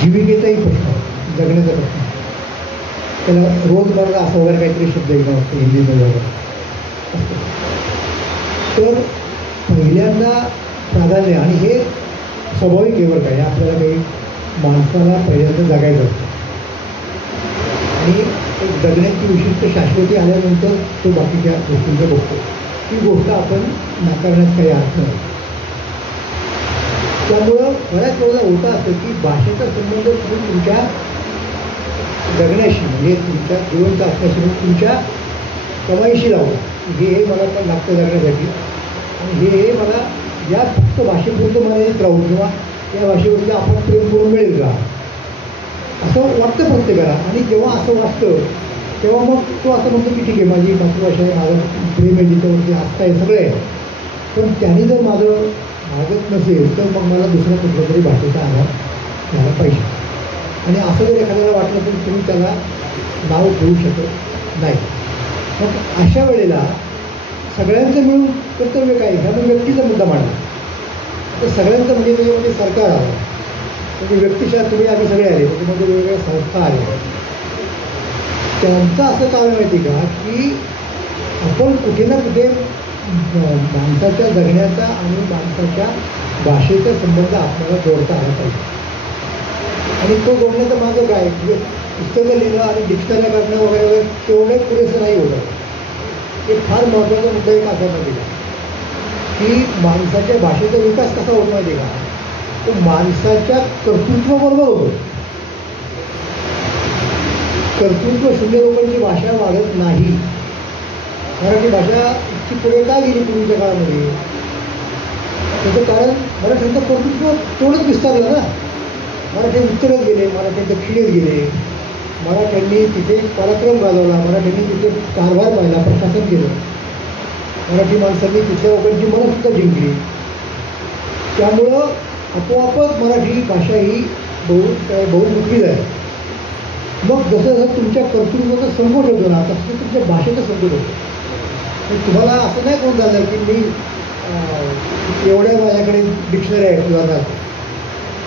जीविकेचाही प्रश्न, जगण्याचा प्रश्न. त्याला रोजमर्रा असं वगैरे काहीतरी शब्द एकदम असतो हिंदीमध्ये वगैरे असतो. तर पहिल्यांदा प्राधान्य, आणि हे स्वाभाविक आहे बरं का, हे आपल्याला काही माणसाला पहिल्यांदा जगायचं असतं आणि एक जगण्याची विशिष्ट शाश्वती आल्यानंतर तो बाकीच्या गोष्टींचं बघतो. ती गोष्ट आपण नाकारण्यात काही अर्थ नाही. त्यामुळं बऱ्याच वेळेला होता असं की भाषेचा संबंध तुम्ही तुमच्या जगण्याशी म्हणजे तुमच्या जिवंत असण्याशी तुमच्या कमाईशी लावला. हे मला पण लागतं जगण्यासाठी आणि हे मला या फक्त भाषेपुरतं मर्यादित राहून किंवा या भाषेवरती आपण प्रेम करून मिळेल का असं वाटतं प्रत्येकाला. आणि जेव्हा असं वाटतं तेव्हा मग तो असं म्हणतो की ठीक आहे माझी मातृभाषा आहे, माझं प्रेम आहे, तिच्यावरती आस्था आहे, सगळं आहे, पण त्याने जर माझं भागत नसेल तर मग मला दुसऱ्या कुठल्या तरी भाषेचा आधार घ्यायला पाहिजे. आणि असं जर एखाद्याला वाटलं तर तुम्ही त्याला नाव ठेवू शकत नाही. मग अशा वेळेला सगळ्यांचं मिळून कर्तव्य काय? ह्या मग व्यक्तीचा मुद्दा मांडला. तर सगळ्यांचं म्हणजे त्याच्यामध्ये सरकार आलं, म्हणजे व्यक्तिशः तुम्ही आम्ही सगळे आले, त्याच्यामध्ये वेगवेगळ्या संस्था आल्या. त्यांचं असं कारण माहिती का की आपण कुठे ना कुठे माणसाच्या जगण्याचा आणि माणसाच्या भाषेचा संबंध आपल्याला जोडता आला पाहिजे. आणि तो जोडण्याचं माझं काय म्हणजे पुस्तकं लिहिणं आणि डिक्शनऱ्या करणं वगैरे वगैरे तेवढे पुरेसं नाही होतं. एक फार महत्त्वाचा मुद्दा एक असा माहिती का की माणसाच्या भाषेचा विकास कसा होत माहिती का, तो माणसाच्या कर्तृत्वाबरोबर होतो. कर्तृत्व शून्य लोकांची भाषा वाढत नाही. मराठी भाषा इतकी पुढे का गेली पूर्वीच्या काळामध्ये? त्याचं कारण मराठ्यांचं कर्तृत्व तेवढंच विस्तारलं ना. मराठी उत्तरेत गेले, मराठी दक्षिणेत गेले, मराठ्यांनी तिथे पराक्रम गाजवला, मराठ्यांनी तिथे कारभार पाहिला, प्रशासन केलं, मराठी माणसांनी तिथल्या लोकांची मनसुद्धा जिंकली. त्यामुळं आपोआपच मराठी भाषा ही बहुमुखी झाली. मग जसं जसं तुमच्या कर्तृत्वाचा संकोच होतो ना तसं तुमच्या भाषेचा संकोच होतो. तुम्हाला असं नाही कोण झालं की मी एवढ्या माझ्याकडे डिक्शनरी आहे उदाहरणार्थ,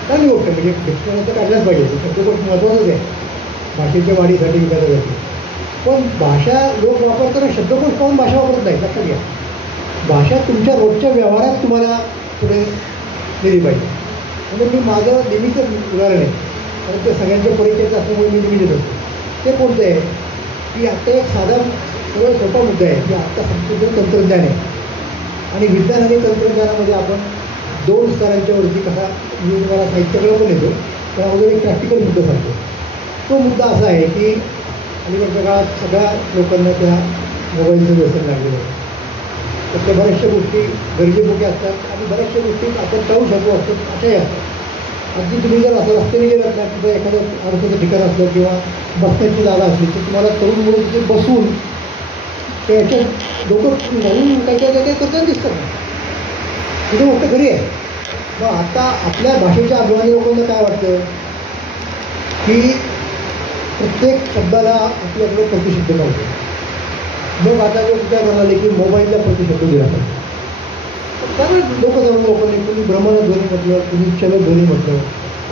चांगली गोष्ट म्हणजे डिक्शनरी तर काढल्याच पाहिजे, शब्दकोश महत्त्वाचंच आहे भाषेच्या वाढीसाठी विकासासाठी. पण भाषा लोक वापरताना शब्दकोश पाहून भाषा वापरत नाही. लक्षात घ्या, भाषा तुमच्या रोजच्या व्यवहारात तुम्हाला पुढे दिली पाहिजे. म्हणजे मी माझं नेहमीचं उदाहरण आहे आणि ते सगळ्यांच्या परिचयाचं असल्यामुळे मी नेहमी देत असतो. ते कोणतं आहे की आत्ता एक साधा सगळं सोपा मुद्दा आहे की आत्ता संस्कृत तंत्रज्ञान आहे आणि विज्ञान आणि तंत्रज्ञानामध्ये आपण 2 स्तरांच्या वरती कसा मी तुम्हाला साहित्याकडे पण येतो त्यामध्ये एक प्रॅक्टिकल मुद्दा सांगतो. तो मुद्दा असा आहे की अलीकडच्या काळात सगळ्या लोकांना त्या मोबाईलचं व्यसन लागलेलं आहे. तर त्या बऱ्याचशा गोष्टी गरजेपोटी असतात आणि बऱ्याचशा गोष्टी आपण टाळू शकतो असतात अशाही असतात. अगदी तुम्ही जर असं रस्त्याने गेलात ना किंवा एखादं अडचणीचं ठिकाण असलं किंवा बसण्याची जागा असली तर तुम्हाला तरुण मुलं तिथे बसून त्याच्यात डोकं घालून काय करताना दिसतं ना. तिथे गोष्ट खरी आहे. मग आता आपल्या भाषेच्या अभिमानी लोकांना काय वाटतं की प्रत्येक शब्दाला आपल्याकडे प्रतिशब्द पाहिजे. मग आता लोक काय म्हणाले की मोबाईलला प्रतिशब्द दिला पाहिजे. कारण लोकांनी कुणी भ्रमणध्वनी म्हटलं, कुणी चलध्वनी म्हटलं,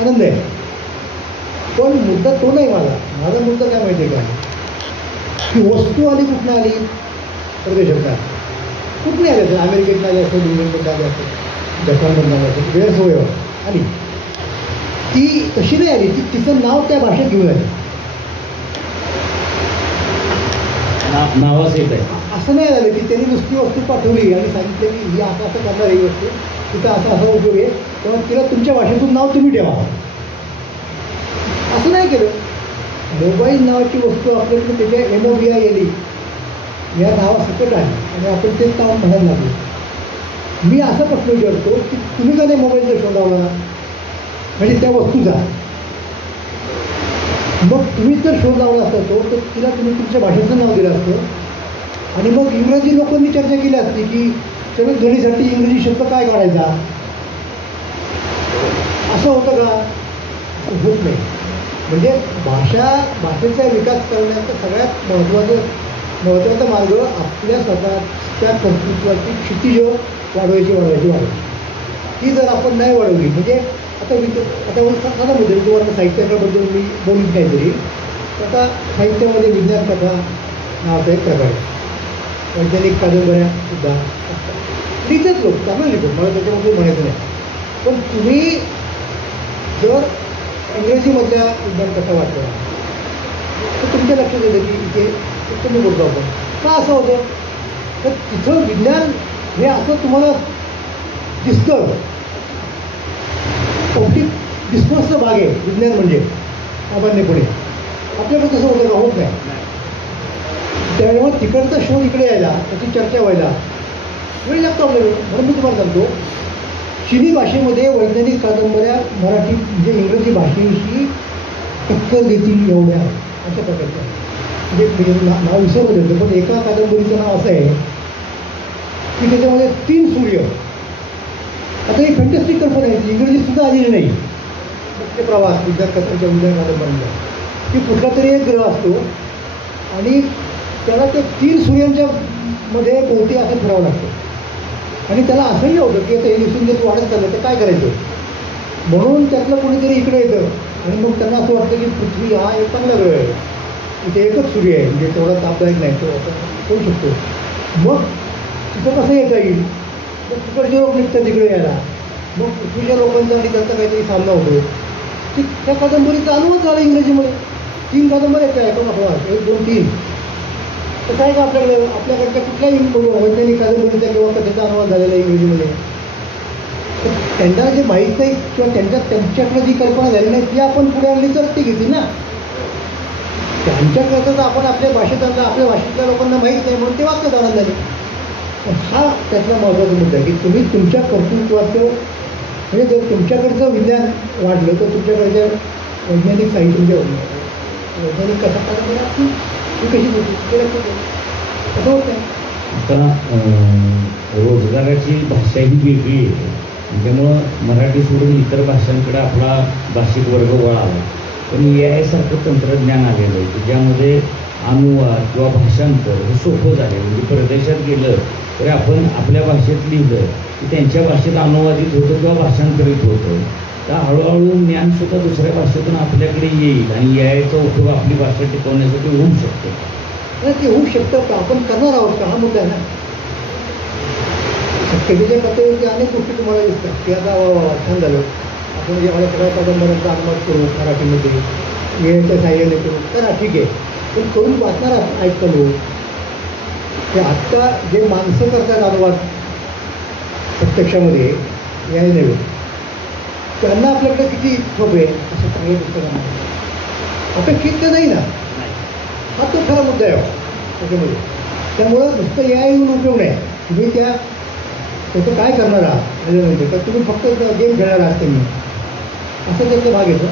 आनंद आहे. पण मुद्दा तो नाही माझा मुद्दा काय माहिती आहे का, की वस्तू आली कुठनं आली, परदेशात कुठली आली असेल, अमेरिकेतनं आली असेल, इंग्लंडमधून आली असेल, जपानमधून आली असेल, गैरसोय आली. ती तशी नाही आली, ती तिचं नाव त्या भाषेत घेऊन आली. नावाच येत आहे असं नाही झालं की त्यांनी नुसती वस्तू पाठवली आणि सांगितलं की ही असं असं करणार ही वस्तू, तिथं असा असा उपयोग आहे, तेव्हा तिला तुमच्या भाषेतून नाव तुम्ही ठेवा. असं नाही केलं. मोबाईल नावाची वस्तू आपल्याकडे त्याच्या MOBILE या नावासकट आहे आणि आपण तेच नाव म्हणायला लागलो. मी असा प्रश्न विचारतो की तुम्ही का नाही मोबाईलचा शोध लावला, म्हणजे त्या वस्तूचा. मग तुम्ही जर शोध लावला असता तर तिला तुम्ही तुमच्या भाषेचं नाव दिलं असतं आणि मग इंग्रजी लोकांनी चर्चा केली असती की सगळं ध्वनीसाठी इंग्रजी शब्द काय काढायचा. असं होतं का, होत नाही. म्हणजे भाषेचा विकास करण्याचा सगळ्यात महत्त्वाचा मार्ग आपल्या स्वतःच्या कर्तृत्वाची क्षितिज वाढवायची. ती जर आपण नाही वाढवली, म्हणजे आता साधा मुद्दे तुम्हाला साहित्याबद्दल मी बोलून नाही तरी आता साहित्यामध्ये विज्ञान कथा नावाचा एक प्रकार आहे. वैज्ञानिक कादंबऱ्या सुद्धा लिहितात लोक, चांगलं लिहितात, मला त्याच्यामध्ये म्हणायचं नाही. पण तुम्ही जर इंग्रजीमधल्या विज्ञान कथा वाचल्या तर तुमच्या लक्षात येतं की इथे तुम्ही बोलतो आपण का असं होतं, तर तिथं विज्ञान हे असं तुम्हाला दिसतं. औषधिक डिस्कोर्सचा भाग आहे विज्ञान म्हणजे सामान्यपणे. आपल्याकडे कसं होतं का, होत नाही. त्यामुळे तिकडचा शोध इकडे यायला, त्याची चर्चा व्हायला वेळ लागतो आपल्याला. म्हणून मी तुम्हाला सांगतो, चिनी भाषेमध्ये वैज्ञानिक कादंबऱ्या मराठी म्हणजे इंग्रजी भाषेशी टक्कर देतील एवढ्या अशा प्रकारच्या. म्हणजे नाव विसरलं जातं, पण एका कादंबरीचं नाव असं आहे की त्याच्यामध्ये 3 सूर्य. आता ही फॅन्टॅस्टिक कल्पना आहे, इंग्रजीत सुद्धा आलेली नाही. ते प्रवास विज्ञान कथांच्या विज्ञान कादंबऱ्यांचा की कुठला तरी एक ग्रह असतो आणि त्याला ते 3 सूर्यांच्या मध्ये भोवती असं फिरावं लागतं आणि त्याला असंही होतं की आता हे दिसून जर वाढत चाललं तर काय करायचं. म्हणून त्यातलं कोणीतरी इकडे येतं आणि मग त्यांना असं वाटतं की पृथ्वी हा एक चांगला ग्रह आहे, इथे एकच सूर्य आहे, म्हणजे तेवढा तापदायक नाही, तो आपण करू शकतो. मग तिथं कसं येता येईल, मग तिकडचे लोक निघतात तिकडे यायला, मग पृथ्वीच्या लोकांचा आणि त्यांचा काहीतरी सामना होतो. की त्या कादंबरीचा अनुवाद झाला इंग्रजीमध्ये. 3 कादंबऱ्या काय ऐकून आपला 1, 2, 3 तसं आहे का आपल्याकडच्या कुठल्याही वैज्ञानिक कादंबरीचा किंवा कथेचा अनुवाद झालेला इंग्रजीमध्ये. त्यांना जे माहीत नाही किंवा त्यांच्याकडे जी कल्पना झाली नाही ती आपण पुढे आणली तर ती घेतील ना. त्यांच्याकडचं तर आपण आपल्या भाषेत आणलं, आपल्या भाषेतल्या लोकांना माहीत नाही म्हणून ते वाक्य जाणार झाले. हा त्यातला महत्त्वाचा मुद्दा आहे की तुम्ही तुमच्या कर्तृत्वाचं, म्हणजे जर तुमच्याकडचं विज्ञान वाढलं तर तुमच्याकडच्या वैज्ञानिक साहित्य म्हणजे वैज्ञानिक कथा कादंबऱ्या ती कशी होती असं होत नाही. आता रोजगाराची भाषा ही वेगळी आहे, त्यामुळं मराठी सोडून इतर भाषांकडे आपला भाषिक वर्ग वळाला. पण यासारखं तंत्रज्ञान आलेलं आहे की ज्यामध्ये अनुवाद किंवा भाषांतर हे सोपं झाले. म्हणजे परदेशात गेलं तरी आपण आपल्या भाषेत लिहिलं की त्यांच्या भाषेत अनुवादित होतं किंवा भाषांतरित होतं. तर हळूहळू ज्ञानसुद्धा दुसऱ्या भाषेतून आपल्याकडे येईल आणि याचा उपयोग आपली भाषा टिकवण्यासाठी होऊ शकतो. ते होऊ शकतं का, आपण करणार आहोत का, हा मुद्दा आहे ना. शक्यतेच्या पातळीवरती अनेक गोष्टी तुम्हाला दिसतात की आता छान झालं, आपण जे मला सगळ्या कादंबऱ्यांचा अनुवाद करू मराठीमध्ये, वेळेच्या साह्याने करू, करा ठीक आहे. पण करून वाचणार ऐकतं लोक ते आत्ता जे माणसं करतात अनुवाद प्रत्यक्षामध्ये यायला नव्हे, त्यांना आपल्याकडे किती सोपं आहे असं चांगल्या पुस्तकांना अपेक्षित तर नाही ना. हा तो खरा मुद्दा आहे त्याच्यामध्ये. त्यामुळं नुसतं या येऊन उपयोग नाही. तुम्ही त्याचं काय करणार आहात म्हणजे तर तुम्ही फक्त गेम खेळणार आहात तुम्ही, असं त्याचा भाग येतो.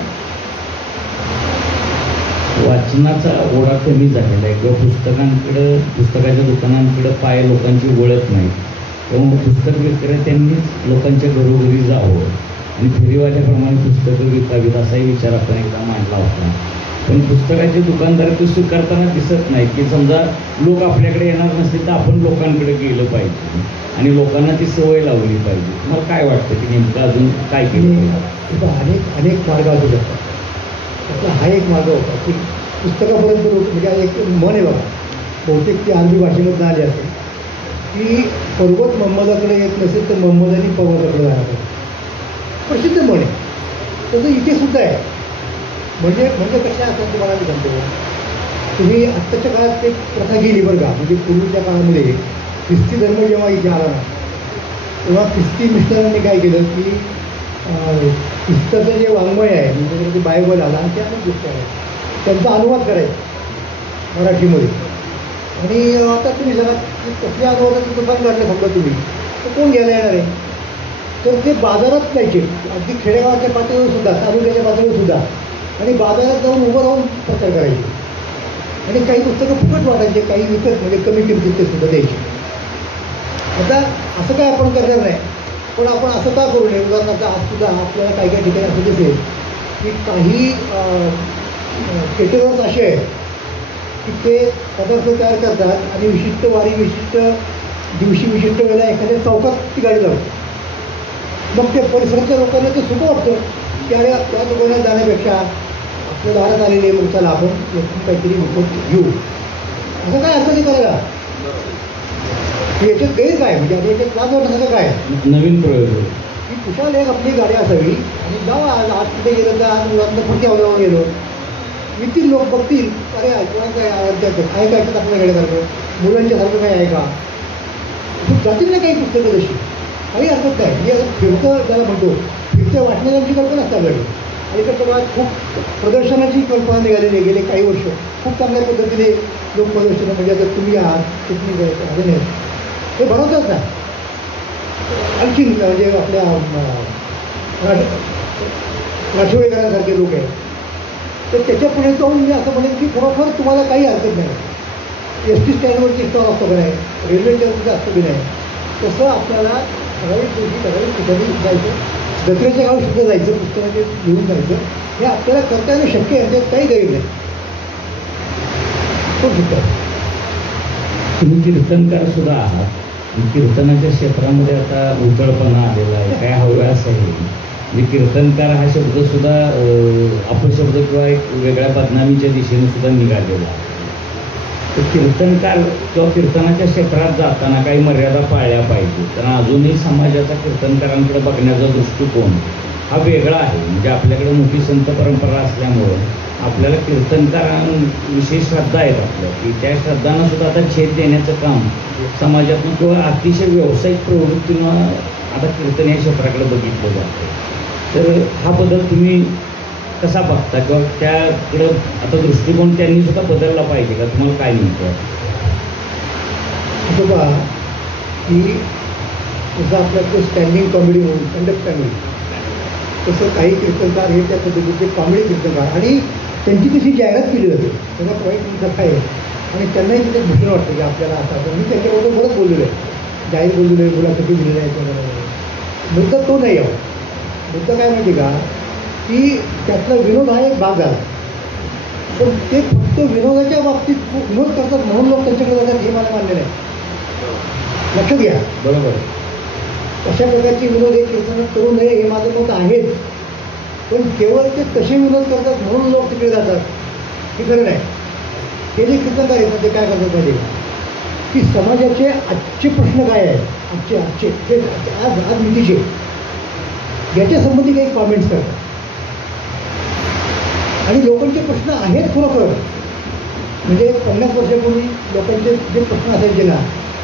वाचनाचा ओढा कमी झालेला आहे किंवा पुस्तकाच्या दुकानांकडे पाय लोकांची वळत नाही. त्यामुळे पुस्तक विक्रेत्यांनीच लोकांच्या घरोघरी जावं आणि फेरीवाल्याप्रमाणे पुस्तकं विकावीत असाही विचार आपण एकदा मांडला होता. पण पुस्तकाचे दुकानदार ते स्वीकारताना दिसत नाही की समजा लोक आपल्याकडे येणार नसतील तर आपण लोकांकडे गेलं पाहिजे आणि लोकांना ती सवय लावली पाहिजे. मला काय वाटतं की नेमकं अजून काय केलं पाहिजे? अनेक मार्ग असू शकतात. आपला हा एक मार्ग होता की पुस्तकापर्यंत लोक म्हणजे एक मन आहे बघा, बहुतेक ती अरबी भाषेमधून आली असेल की पर्वत मोहम्मदाकडे येत नसेल तर मोहम्मदांनी पर्वताकडे जायला पाहिजे. प्रसिद्ध म्हण आहे. तसं इथे सुद्धा आहे. म्हणजे कशा असतात तुम्हाला मी सांगतो, तुम्ही आत्ताच्या काळात एक प्रथा गेली बरं का, म्हणजे पूर्वीच्या काळामध्ये ख्रिस्ती धर्म जेव्हा इथे आला ना तेव्हा ख्रिस्ती मिस्टरांनी काय केलं की ख्रिस्ताचं जे वाङ्मय आहे म्हणजे ते बायबल आला आणि त्या पण गोष्टी आहेत त्यांचा अनुवाद करायचा मराठीमध्ये. आणि आता तुम्ही सांगा की कसल्या अनुवादाचं दुकान काढलं समजा तुम्ही तर कोण घ्यायला येणार आहे? तर ते बाजारात जायचे, अगदी खेडेगावाच्या पातळीवर सुद्धा, तालुक्याच्या पातळीवर सुद्धा, आणि बाजारात जाऊन उभं राहून प्रचार करायचे. आणि काही पुस्तकं फुकट वाटायचे, काही विकत म्हणजे कमी किमतीत ते सुद्धा द्यायचे. आता असं काय आपण करणार नाही, पण आपण असं का करू नये? उदाहरणार्थ आज सुद्धा आपल्याला काही काही ठिकाणी असं दिसेल की काही केटरर्स असे आहेत की ते पदार्थ तयार करतात आणि विशिष्ट वारी, विशिष्ट दिवशी, विशिष्ट वेळेला एखाद्या चौकात ती गाडी लावतात. मग ते परिसराच्या लोकांना ते सुखं वाटतं की अरे त्या दुकानात जाण्यापेक्षा आपल्या दारात आलेले मग चला आपण यातून काहीतरी विकत घेऊ. असं काय अर्थ नाही करायला. याच्यात गैर काय म्हणजे आता याच्यात लाज वाटण्याचं काय नवीन प्रयोग की कुशाल एक आपली गाडी असावी आणि जाऊ आज कुठे गेलं तर आज मुलांना पुढच्या हवल्यावर गेलो येतील लोक बघतील अरे ऐकवायचं आहे का ऐकत आपल्या गाडीसारखं मुलांच्यासारखं काय आहे का जातील नाही काही पुस्तकं तशी काही हरकत नाही. म्हणजे फिरतं त्याला म्हणतो फिरत्या वाचनाची कल्पना असतात गाडी. अलीकडच्या काळात खूप प्रदर्शनाची कल्पना निघालेली आहे. गेले काही वर्ष खूप चांगल्या पद्धतीने लोक प्रदर्शनं म्हणजे आता तुम्ही आहात किती अजून हे बनवतात ना. आणखी म्हणजे आपल्या राठोडेकरांसारखे लोक आहेत तर त्याच्या पुढे जाऊन मी असं म्हणेन की खरोखर तुम्हाला काही हरकत नाही. एस टी स्टँडवरची स्टॉल असतो का नाही, रेल्वे स्टेशनचं असतं की नाही, तसं आपल्याला ठराविक दिवशी ठराविक ठिकाणी जायचं, जत्रेच्या गावी सुद्धा जायचं, पुस्तकाचे घेऊन जायचं. हे आपल्याला करता येणं शक्य आहे, त्यात काही गैर नाही. तो सुद्धा तुम्ही कीर्तनकार सुद्धा आहात. कीर्तनाच्या क्षेत्रामध्ये आता उजळपणा आलेला आहे, काय हवं असं आहे. म्हणजे कीर्तनकार हा शब्द सुद्धा अपशब्द किंवा एक वेगळ्या बदनामीच्या दिशेने सुद्धा निघालेला आहे. तर कीर्तनकार किंवा कीर्तनाच्या क्षेत्रात जाताना काही मर्यादा पाळल्या पाहिजे. कारण अजूनही समाजाचा कीर्तनकारांकडे बघण्याचा दृष्टिकोन हा वेगळा आहे. म्हणजे आपल्याकडे मोठी संत परंपरा असल्यामुळं आपल्याला कीर्तनकारांविषयी श्रद्धा आहेत आपल्या, की त्या श्रद्धांना सुद्धा आता छेद देण्याचं काम समाजातून किंवा अतिशय व्यावसायिक प्रवृत्तीनं आता कीर्तन या क्षेत्राकडे बघितलं जातं. तर हा बदल तुम्ही कसा बघता किंवा त्याकडं आता दृष्टिकोन त्यांनी सुद्धा बदलला पाहिजे का? तुम्हाला काय म्हणतं? असं पहा की जसं आपल्याकडे स्टँडिंग कॉमेडी म्हणून स्टँडअप कॉमेडी, तसं काही कीर्तनकार हे त्या पद्धतीचे कॉमेडी कीर्तनकार आणि त्यांची तशी जाहिरात केली जाते. सगळ्यात वाईट कथा आहे आणि त्यांनाही तिथे भूषण वाटतं की आपल्याला असं. मी त्यांच्याबरोबर बरंच बोललेलो आहे, जाहीर बोललेलो आहे, मुलाखती दिलेल्या आहेत वगैरे. मुद्दा तो नाही आहे. मुद्दा काय माहिती का की त्यातला विनोद हा एक भाग झाला, पण ते फक्त विनोदाच्या बाबतीत विनोद करतात म्हणून लोक त्यांच्याकडे जातात हे मला मान्य नाही. लक्षात घ्या. बरोबर. अशा प्रकारचे विनोद हे कीर्तनात करू नये हे माझं मत आहेच, पण केवळ ते तसे विनोद करतात म्हणून लोक तिकडे जातात हे खरं नाही. हे जे कीर्तनकार आहेत ते काय करतात माहिती की समाजाचे आजचे प्रश्न काय आहेत, आजचे ते आज नीतीचे याच्या संबंधी काही कॉमेंट्स करतात आणि लोकांचे प्रश्न आहेत खरोखर. म्हणजे 50 वर्षापूर्वी लोकांचे जे प्रश्न असायचे ना,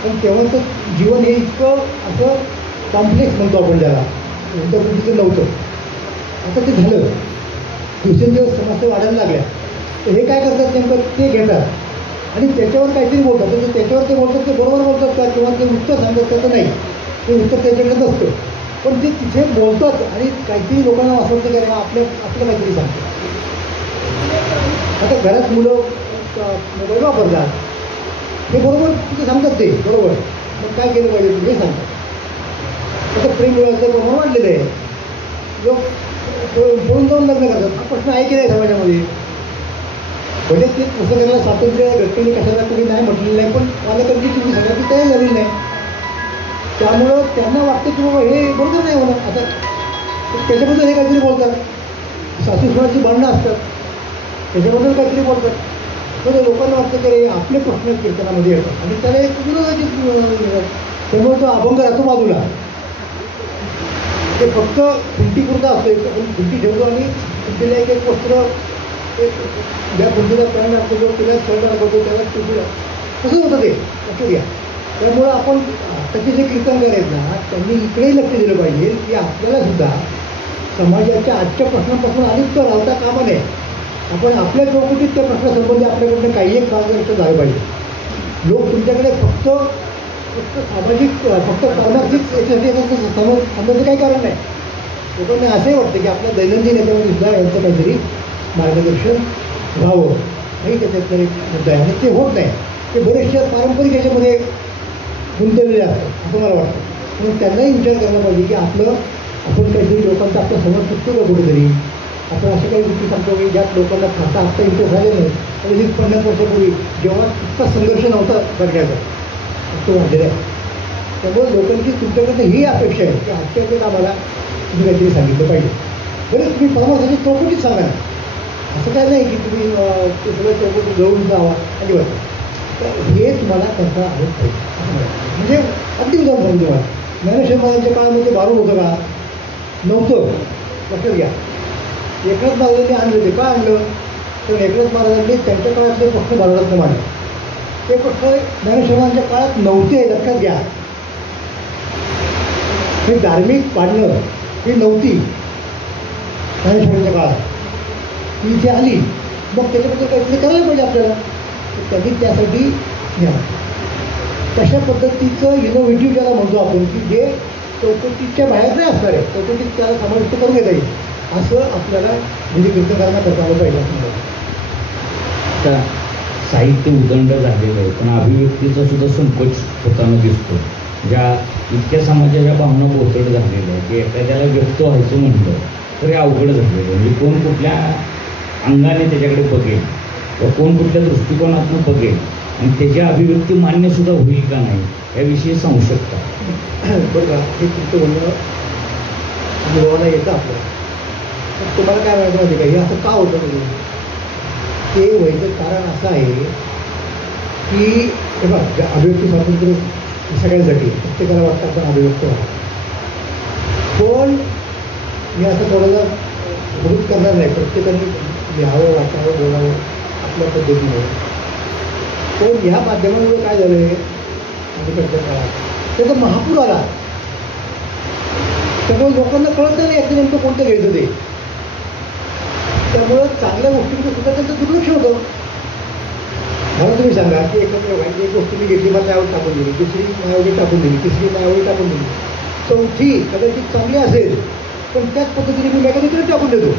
पण तेव्हाचं जीवन हे इतकं असं कॉम्प्लेक्स म्हणतो आपण त्याला, गुंतागुंतीचं नव्हतं. आता ते झालं, दिवसेंदिवस समस्या वाढायला लागल्या. तर हे काय करतात नेमकं ते घेतात आणि त्याच्यावर काहीतरी बोलतात. तर त्याच्यावर ते बोलतात ते बरोबर बोलतात का किंवा ते उत्तर सांगतात त्याचं नाही, ते उत्तर त्याच्याकडे नसतं, पण ते तिथे बोलतात आणि काहीतरी लोकांना वाचवतं की आपलं काहीतरी सांगतं. आता घरात मुलं मोबाईल वापरतात, हे बरोबर तिथे सांगतात ते बरोबर. मग काय केलं पाहिजे तुम्ही हे सांगतात. आता प्रेम विवाहाचं प्रमाण वाढलेलं आहे, लोक पळून जाऊन लग्न करतात. हा प्रश्न आहे की नाही समाजामध्ये? म्हणजे ते तसं करायला स्वातंत्र्य व्यक्तीने कशाला कोणी नाही म्हटलेलं नाही, पण पालकांची तुम्ही सगळ्यांची तयार झालेली नाही. त्यामुळं त्यांना वाटतं की बाबा हे बरोबर नाही होणार. आता त्याच्याबद्दल हे काहीतरी बोलतात, सासू सुनाची भांडणं असतात त्याच्याबद्दल काहीतरी बोलतात. तर लोकांना वाटतं की रे आपले प्रश्न कीर्तनामध्ये येतात आणि त्याला एक विरोधाची, त्यामुळे तो अभंग राहतो बाजूला. ते फक्त भिंतीपुरता असतो, आपण भिंती ठेवतो आणि भिंतीला एक वस्त्र, ज्या भिंतीला प्राण असतो तिला शर्ट दाखवतो त्याला टिपूला, तसं होतं ते. लक्ष घ्या. त्यामुळं आपण आत्ताचे जे कीर्तनकार आहेत ना त्यांनी इकडेही लक्ष दिलं पाहिजे की आपल्याला सुद्धा समाजाच्या आजच्या प्रश्नांपासून अलिप्त राहता कामा नये. आपण आपल्या चौकटीत त्या प्रश्नासंबंधी आपल्याकडनं काही एक मार्गदर्शन झालं पाहिजे. लोक तुमच्याकडे फक्त सामाजिक फक्त कर्मार्थिक याच्यासाठी समजायचं काही कारण नाही. लोकांना असंही वाटतं की आपल्या दैनंदिन याच्यामध्ये सुद्धा यांचं काहीतरी मार्गदर्शन व्हावं, नाही त्याच्यातला एक मुद्दा आहे आणि ते होत नाही. ते बरेचशा पारंपरिक याच्यामध्ये गुंतलेले असतात असं मला वाटतं. म्हणून त्यांनाही विचार करायला पाहिजे की आपण काहीतरी लोकांचं आपल्या समोर चुकतो का कुठेतरी. आपण असे काही गोष्टी सांगतो की ज्यात लोकांना खाता आत्ता इंटरेस्ट झाले नाही. आणि 50 वर्षापूर्वी जेव्हा इतका संघर्ष नव्हता करण्याचा तो वाढलेला आहे. त्यामुळे लोकांची तुमच्याकडनं ही अपेक्षा आहे की आजच्या वेळेला आम्हाला तुम्ही काहीतरी सांगितलं पाहिजे. बरं तुम्ही परमासाठी चौकटीत सांगा ना, असं काय नाही की तुम्ही ते सगळं चौकटीत जवळून जावा अजिबात. तर हे तुम्हाला करता आलं पाहिजे. म्हणजे अगदी उदाहरण सांगतो तुम्हाला, ज्ञानेश्वर महाराजांच्या काळामध्ये भारूड होतं का? नव्हतं. लक्षात घ्या. एकनाथ महाराजांनी आणलं. ते का आणलं? तर एकनाथ महाराजांनी त्यांच्या काळातले प्रश्न भारूडातनं मांडले. ते प्रश्न ज्ञानेश्वर महाराजांच्या काळात नव्हते. लक्षात घ्या. हे धार्मिक पाडणं ही नव्हती ज्ञानेश्वरांच्या काळात. ती इथे आली मग त्याच्याबद्दल काहीतरी करायला पाहिजे आपल्याला. त्यांनी त्यासाठी घ्या तशा पद्धतीचं इनोव्हेटिव्ह ज्याला म्हणतो आपण की जे चौकटीच्या बाहेर नाही असणार आहे, चौकटीत त्याला समाविष्ट करून घेता येईल असं आपल्याला म्हणजे कीर्तकांना करता आलं पाहिजे असं मला. आता साहित्य उदंड झालेलं आहे पण अभिव्यक्तीचा सुद्धा संकोच होताना दिसतो. ज्या इतक्या समाजाच्या भावना बोचड झालेल्या आहे की एखाद्याला व्यक्त व्हायचं म्हटलं तर हे अवघड झालेलं आहे. म्हणजे कोण कुठल्या अंगाने त्याच्याकडे बघेल व कोण कुठल्या दृष्टिकोनातून बघेल आणि त्याची अभिव्यक्ती मान्यसुद्धा होईल का नाही याविषयी संशयता. बरं का, हे तुमचं म्हणणं अनुभवाला येतं आपल्याला. तर तुम्हाला काय म्हणायचं माहिती का, हे असं का होतं म्हणजे ते व्हायचं कारण असं आहे की हे बघा अभिव्यक्ती स्वातंत्र्य सगळ्यांसाठी प्रत्येकाला वाटतं आपण अभिव्यक्त व्हा. पण मी असं थोडंसं विरोध करणार नाही. प्रत्येकाने लिहावं, वाचावं, बोलावं आपल्या पद्धतीने. पण ह्या माध्यमामुळे काय झालं आहे अलीकडच्या काळात त्याचा महापूर आला. त्यामुळे लोकांना कळत नाही याचं नेमकं कोणतं घ्यायचं ते. त्यामुळं चांगल्या गोष्टींचं सुद्धा त्यांचं दुर्लक्ष होतं. मला तुम्ही सांगा की एक गोष्ट मी घेतली मला त्यावर टाकून दिली, दुसरी मायावरी टाकून दिली, तिसरी मायावरी टाकून दिली, चौथी कदाचित चांगली असेल पण त्याच पद्धतीने मी मेकॅनिकली टाकून देतो.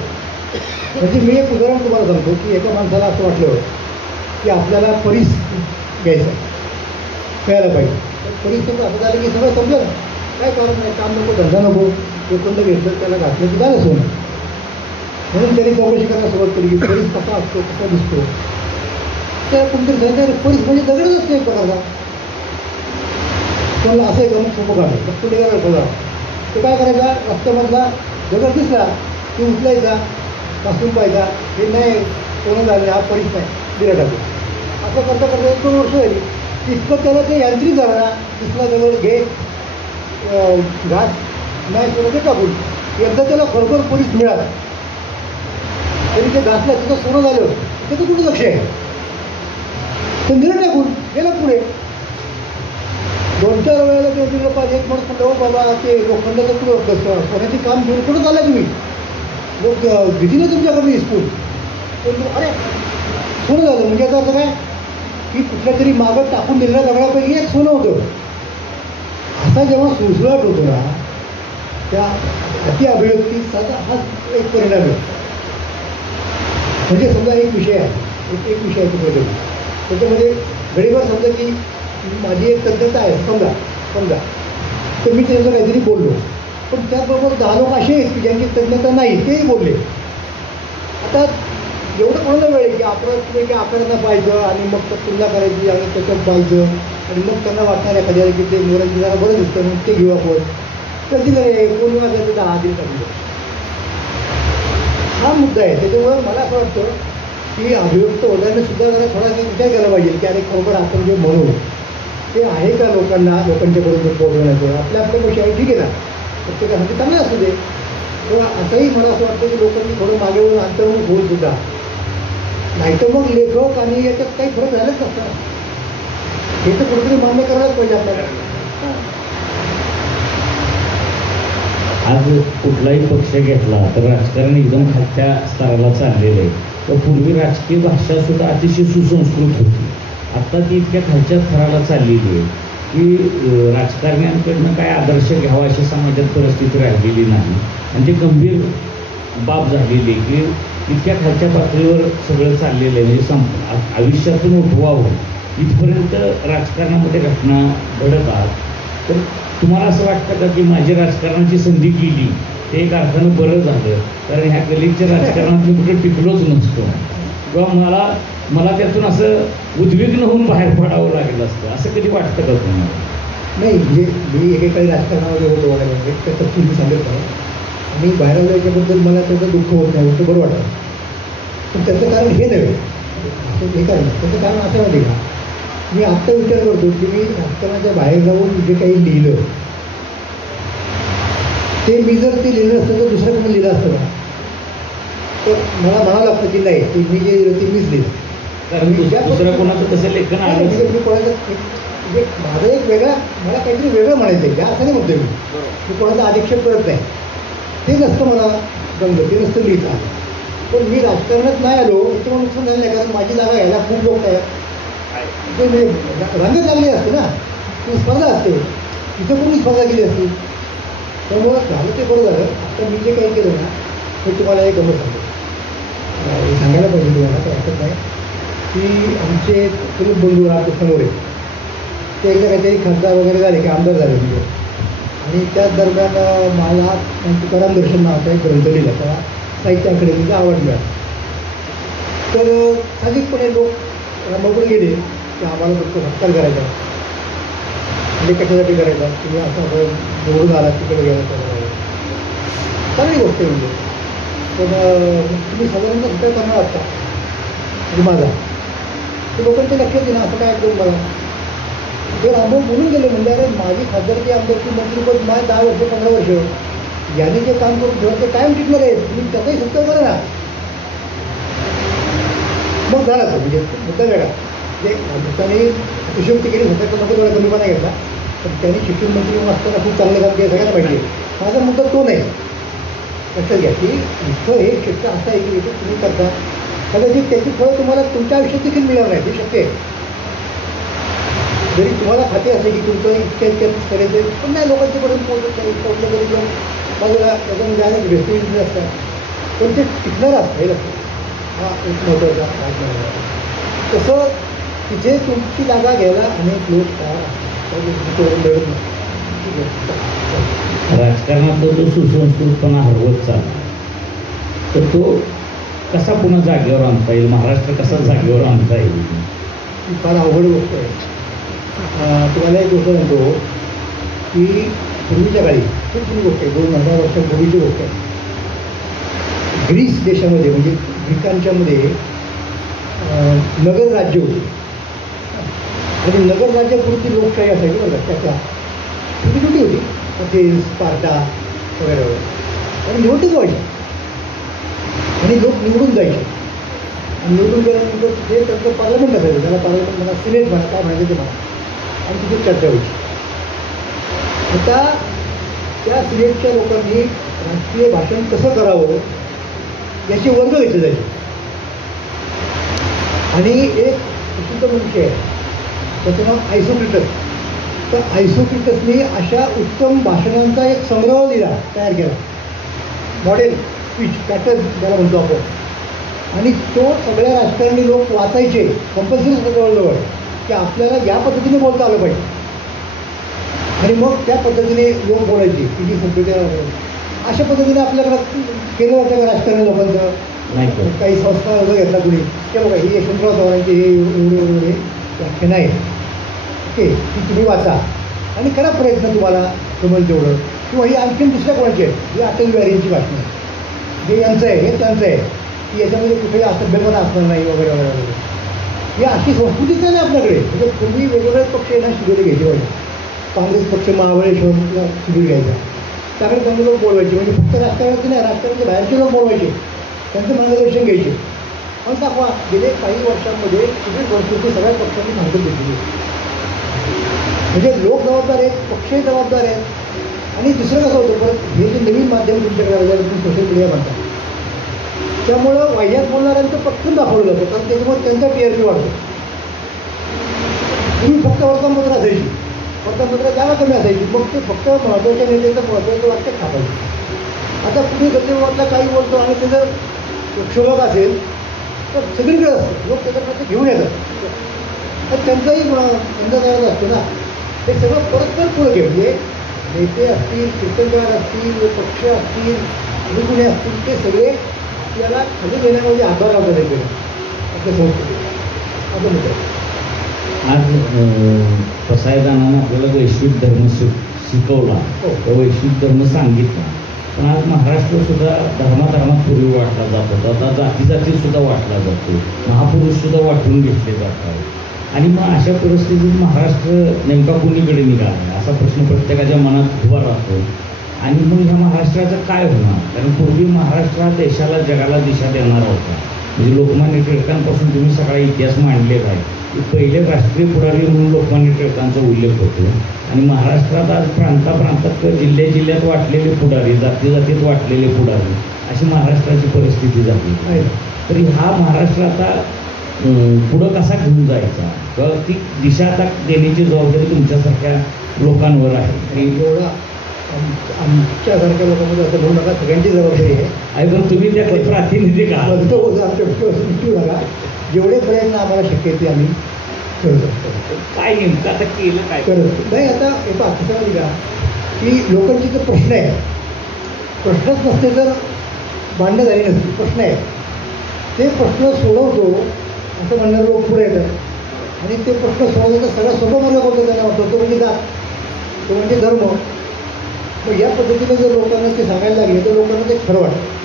म्हणजे मी एक उदाहरण तुम्हाला सांगतो की एका माणसाला असं वाटलं की आपल्याला परीस घ्यायचा कळायला पाहिजे. परीक्षेचं असं झालं की सगळं समजलं ना, काय कारण नाही, काम नको, धंदा नको, लोखंड घेतलं त्याला घातलं की झालं सोनं. म्हणून त्यांनी चौकशी करायला सुरुवात केली की परीस कसा असतो, कसा दिसतो. त्या कोणतरी सांगितलं परीस म्हणजे दगडच असतो एक प्रकारचा. त्याला असं एक अमुक सोपं काढलं फक्त निघाला खोला. तो काय करायचा, रस्त्यामधला दगड दिसला की उचलायचा, पासून पाहायचा, हे नाही सोनं झालं, हा परीस नाही, दिला टाकू. असं करता करता 1-2 वर्ष झाली. इतकं त्याला ते यांत्रिक झालं ना, दिसला दगड घे घास नाही सोनं ते टाकून. एकदा त्याला खरोखर परीस मिळाला तरी ते घासलं तिथं सोनं झालं त्याचं कुठं लक्ष आहे. तो दिलं टाकून गेला पुढे. 2-4 वेळेला ते दिलं पाहिजे. एक म्हणून म्हणलं हो बाबा ते लोखंडाचं पुढं सोन्याची काम घेऊन कुठं चाललं तुम्ही, लोक भीतीने तुमच्याकडे इसपून. अरे सोनं झालं म्हणजे याचा अर्थ काय की कुठल्या तरी मागं टाकून दिलेल्या दगडापैकी एक सोनं होतं. असा जेव्हा सुळसुळाट होतो ना त्या अति अभिव्यक्तीचा हा एक परिणाम आहे. म्हणजे समजा एक विषय आहे, एक विषय आहे तुमच्याकडे, त्याच्यामध्ये घडीभर समजा की माझी एक तज्ञता आहे समजा तर मी त्याचं काहीतरी बोललो पण त्याचबरोबर 10 लोक असे आहेत की ज्यांची तज्ञता नाही तेही बोलले. आता एवढं कोणाला वेळ आहे की की आकारांना पाहायचं आणि मग तर तुलना करायची आणि त्याच्यात पाहायचं आणि मग त्यांना वाटणार एखाद्याला की ते मोरांची जरा बरं दिसतं मग ते घेऊ आपण कधी नाही कोणी वाजायचं 10 दिन टाकलं. हा मुद्दा आहे. त्याच्यामुळं मला असं वाटतं की अभिव्यक्त होण्याने सुद्धा जरा थोडासा विचार करायला पाहिजे की अरे खरोखर आपण जे म्हणू ते आहे का लोकांच्यापर्यंत पोहोचवण्याचं. आपल्या पैसे आहे ठीक आहे ना, प्रत्येकासाठी चांगलं असू दे. किंवा असंही मला असं वाटतं की लोकांनी थोडं मागे वळून अंतर्मुख होऊन सुद्धा नाहीतर मग लेखक आणि याच्यात काही फरक झालाच नसतं. हे तर कुठेतरी मान्य करायलाच पाहिजे आपल्याला. आज कुठलाही पक्ष घेतला तर राजकारण एकदम खालच्या स्तराला चाललेलं आहे. तर पूर्वी राजकीय भाषा सुद्धा अतिशय सुसंस्कृत होती. आता ती इतक्या खालच्या स्तराला चाललेली आहे की राजकारण्यांकडनं काय आदर्श घ्यावा अशी समाजात परिस्थिती राहिलेली नाही. आणि ते गंभीर बाब झालेली आहे की इतक्या खालच्या पातळीवर सगळं चाललेलं आहे. म्हणजे आयुष्यातून उठवावं इथपर्यंत राजकारणामध्ये घटना घडतात. तर तुम्हाला असं वाटतं का की माझी राजकारणाची संधी गेली ते एक अर्थानं बरं झालं, कारण ह्या गलिच्छ राजकारणात मी कुठे टिकलोच नसतो किंवा मला त्यातून असं उद्विग्न होऊन बाहेर पडावं लागलं असतं, असं कधी वाटतं का तुम्हाला? नाही, म्हणजे मी एकेकाळी राजकारणामध्ये होतो वगैरे त्याचं तुम्ही सांगत नाही. मी बाहेर आलो याच्याबद्दल मला त्याचं दुःख होत नाही, होतं बरं वाटतं. पण त्याचं कारण हे नव्हे, हे कारण त्याचं कारण असं माहिती का, मी आत्ता विचार करतो की मी राजकारणाच्या बाहेर जाऊन जे काही लिहिलं ते मी जर ते लिहिलं असतं तर दुसरं कोणी लिहिलं असतं का, तर मला म्हणावं लागतं की नाही ते मी जे लिहिलं ते मीच लिहिलं. कारण दुसऱ्या कोणाचं तसं लेखन आहे मी कोणाचं म्हणजे माझं एक वेगळा मला काहीतरी वेगळं म्हणायचं आहे, असं नाही म्हणतो मी कोणाचा आक्षेप करत नाही, ते नसतं मला जमलं, ते नसतं लिहित आलं. पण मी राजकारणात नाही आलो तर मग नुकसान झालं नाही, कारण माझी जागा घ्यायला खूप लोक आहेत. ते रंगत लागली असते ना, ती स्पर्धा असते, तिथं कोणी स्पर्धा केली असते. त्यामुळं झालं ते बरं झालं. आता मी जे काही केलं ना ते तुम्हाला एक गमत सांगतो, सांगायला पाहिजे तुम्हाला, तर वाटत नाही की आमचे तुम्ही बंधू राहतो समोर ते एकदा काहीतरी खासदार वगैरे झाले की आमदार झाले म्हणजे, आणि त्याच दरम्यान मला तुकाराम दर्शन नावाचा एक ग्रंथ लिहिला, त्या साहित्य अकॅडमीचा आवड मिळाला. तर साहजिकपणे लोक रामाकडे गेले की आम्हाला फक्त सत्कार करायचा, म्हणजे कशासाठी करायचा, तुम्ही असं निवडून आला तिकडे गेला तर चांगली गोष्ट आहे. म्हणजे पण तुम्ही साधारणतः सत्कार करणार असता म्हणजे माझा, तर लोकांच्या लक्षात येईल असं काय करून मला ते रामभाऊ बोलून गेले. म्हणजे अरे माझी खासदारकी आमदारकी मंत्रीपद माझे 10 वर्ष 15 वर्ष यांनी जे काम करून ठेवलं ते कायम टिकणार आहे, तुम्ही त्याचाही सत्कार करा ना. मग झाला तो म्हणजे मुद्दा वेगळा, म्हणजे त्यांनी शिष्यवृत्ती केली, सत्कार नको थोडा कमीपणा घेतला, पण त्यांनी शिक्षण मंत्री असताना खूप चांगलं काम केलं, सगळ्यांना माहिती आहे. माझा मुद्दा तो नाही. लक्षात घ्या की इथं हे क्षेत्र असं आहे की इथे तुम्ही करता कदाचित त्याची फळं तुम्हाला तुमच्या आयुष्यात देखील मिळणार नाही, हे शक्य आहे. जरी तुम्हाला खाते असेल की तुमचं इतक्या करायचं, पण नाही लोकांच्या पर्यंत पोहोचत नाही, पोहोचलं तरी पण बाजूला त्याच्यामध्ये अनेक व्यक्ती असतात, पण ते टिकणार असतं. हे लक्षात हा एक महत्त्वाचा भाग आहे. तसं तिथे तुमची जागा घ्यायला अनेक लोक लढत नाही. राजकारणातला जो सुसंस्कृतपणा हरवत चालला तर तो कसा पुन्हा जागेवर आणता येईल, महाराष्ट्र कसा जागेवर आणता येईल, ही फार अवघड गोष्ट आहे. तुम्हाला एक गोष्ट म्हणतो की पूर्वीच्या काळी खूप जुनी गोष्ट आहे, 2000 वर्षापूर्वीची गोष्ट आहे. ग्रीस देशामध्ये म्हणजे ग्रीकांच्यामध्ये नगर राज्य होते आणि नगर राज्यापुरती लोकशाही असायची बघा. त्याच्या छोटी छोटी होती, अथेन्स, स्पार्टा वगैरे वगैरे, आणि निवडणूक व्हायची आणि लोक निवडून जायचे. आणि निवडून गेल्यानंतर जे त्यांचं पार्लमेंट असायचं, त्याला पार्लमेंट म्हणा, सिनेट म्हणा, काय म्हणायचं ते म्हणा, आणि तिथे चर्चा व्हायची. आता त्या सिनेटच्या लोकांनी राजकीय भाषण कसं करावं याचे वर्ग घेतले जायचे. आणि एक प्रसिद्ध मनुष्य आहे त्याचं नाव आयसोक्रेटस. तर आयसोक्रेटसनी अशा उत्तम भाषणांचा एक संग्रह लिहिला, तयार केला, मॉडेल स्पीच पॅटर्न ज्याला म्हणतो आपण. आणि तो सगळ्या राजकारणी लोक वाचायचे कंपल्सरी जवळजवळ, की आपल्याला या पद्धतीने बोलता आलं पाहिजे. आणि मग त्या पद्धतीने लोक बोलायचे की जी संस्कृती अशा पद्धतीने आपल्याकडं केलं जातं का राजकारणी लोकांचं. नाही का? काही संस्था वगैरे घेतला कुणी की बघा ही यशवंतराव चव्हाणांची हे एवढे व्याख्यानं आहे, ओके, ती तुम्ही वाचा आणि करा प्रयत्न तुम्हाला जमेल तेवढं. किंवा ही आणखीन दुसऱ्या कोणाची आहे, ही अटल बिहारींची भाषणं आहे, हे यांचं आहे, हे त्यांचं आहे, की याच्यामध्ये कुठेही असभ्यपणा असणार नाही वगैरे वगैरे वगैरे. ही अशी संस्कृतीच आहे ना आपल्याकडे. म्हणजे पूर्वी वेगवेगळे पक्ष येणार शिबिरे घ्यायचे पाहिजे. काँग्रेस पक्ष महाबळेश्वरला शिबिर घ्यायचा, त्याकडे त्यांनी लोक बोलवायचे. म्हणजे फक्त राजकारणाचे नाही, राजकारणाचे बाहेरचे लोक बोलवायचे, त्यांचं मार्गदर्शन घ्यायचे. पण दाखवा गेले काही वर्षांमध्ये शिबिर संस्कृती सगळ्या पक्षांनी मागत घेतली. म्हणजे लोक जबाबदार आहेत, पक्षही जबाबदार आहेत. आणि दुसरं कसं होतं, परत हे जे नवीन माध्यम तुमच्याकडे आलेलं तुम्ही सोशल मीडिया म्हणता, त्यामुळं वाह्यात बोलणाऱ्यांचं पटकन दाखवलं जातं, कारण त्याच्यामुळे त्यांचा TRP वाढतो. तुम्ही फक्त वर्तमानपत्र असायची, वर्तमानपत्र जागा कमी असायची, मग ते फक्त महत्त्वाच्या नेत्याचं महत्त्वाचं वाक्य छापायचं. आता तुम्ही गद्देवातला काही बोलतो आणि ते जर क्षोभक असेल तर सगळीकडे असतं, लोक त्याच्याकडे घेऊन येतात. तर त्यांचाही धंदा तयार असतो ना. हे सगळं परस्पर पुढे घेऊन नेते असतील, कीर्तनकार असतील, पक्ष असतील, कुणी असतील, ते सगळे आपल्याला खाली देण्यामध्ये आधार लावतात आहे आपल्या संस्कृती. असं म्हणतात. आज पसायदानानं आपल्याला वैश्विक धर्म शिकवला, तो वैश्विक धर्म सांगितला. पण आज महाराष्ट्र सुद्धा धर्माधर्मात पूर्वी वाटला जात होता, आता जातीजातीत सुद्धा वाटला जातो, महापुरुष सुद्धा वाटून घेतले जातात. आणि मग अशा परिस्थितीत महाराष्ट्र नेमका कुणीकडे निघाला असा प्रश्न प्रत्येकाच्या मनात उभा राहतो. आणि मग ह्या महाराष्ट्राचं काय होणार? कारण पूर्वी महाराष्ट्र हा देशाला जगाला दिशा देणारा होता. म्हणजे लोकमान्य टिळकांपासून तुम्ही सगळा इतिहास मांडलेला आहे की पहिले राष्ट्रीय पुढारी म्हणून लोकमान्य टिळकांचा उल्लेख होतो. आणि महाराष्ट्रात आज प्रांताप्रांतात जिल्ह्यात वाटलेले पुढारी, जातीजातीत वाटलेले पुढारी, अशी महाराष्ट्राची परिस्थिती झाली आहे. तरी हा महाराष्ट्र आता पुढं कसा घेऊन जायचा किंवा ती दिशा आता देण्याची जबाबदारी तुमच्यासारख्या लोकांवर आहे. एवढा आमच्यासारख्या लोकांमध्ये असं म्हणू नका, सगळ्यांची जबाबदारी आहे. पण तुम्ही त्याचे प्रातिनिधिक आहात, नका. जेवढे प्रयत्न आम्हाला शक्य आहे ते आम्ही करत असतो. काय नेमकं आता केलं काय करत नाही. आता एक असं नाही का की लोकांचे जे प्रश्न आहे, प्रश्नच नसते तर भांडणं झाली नसती, प्रश्न आहे ते प्रश्न सोडवतो असं म्हणणारे लोक पुढे येतात. आणि ते प्रश्न सोडवण्याचा सगळ्यात सोपा मार्ग होतो त्यांना वाटतो, तो म्हणजे जात, तो म्हणजे धर्म. मग या पद्धतीने जर लोकांना ते सांगायला लागले तर लोकांना ते खरं वाटतं.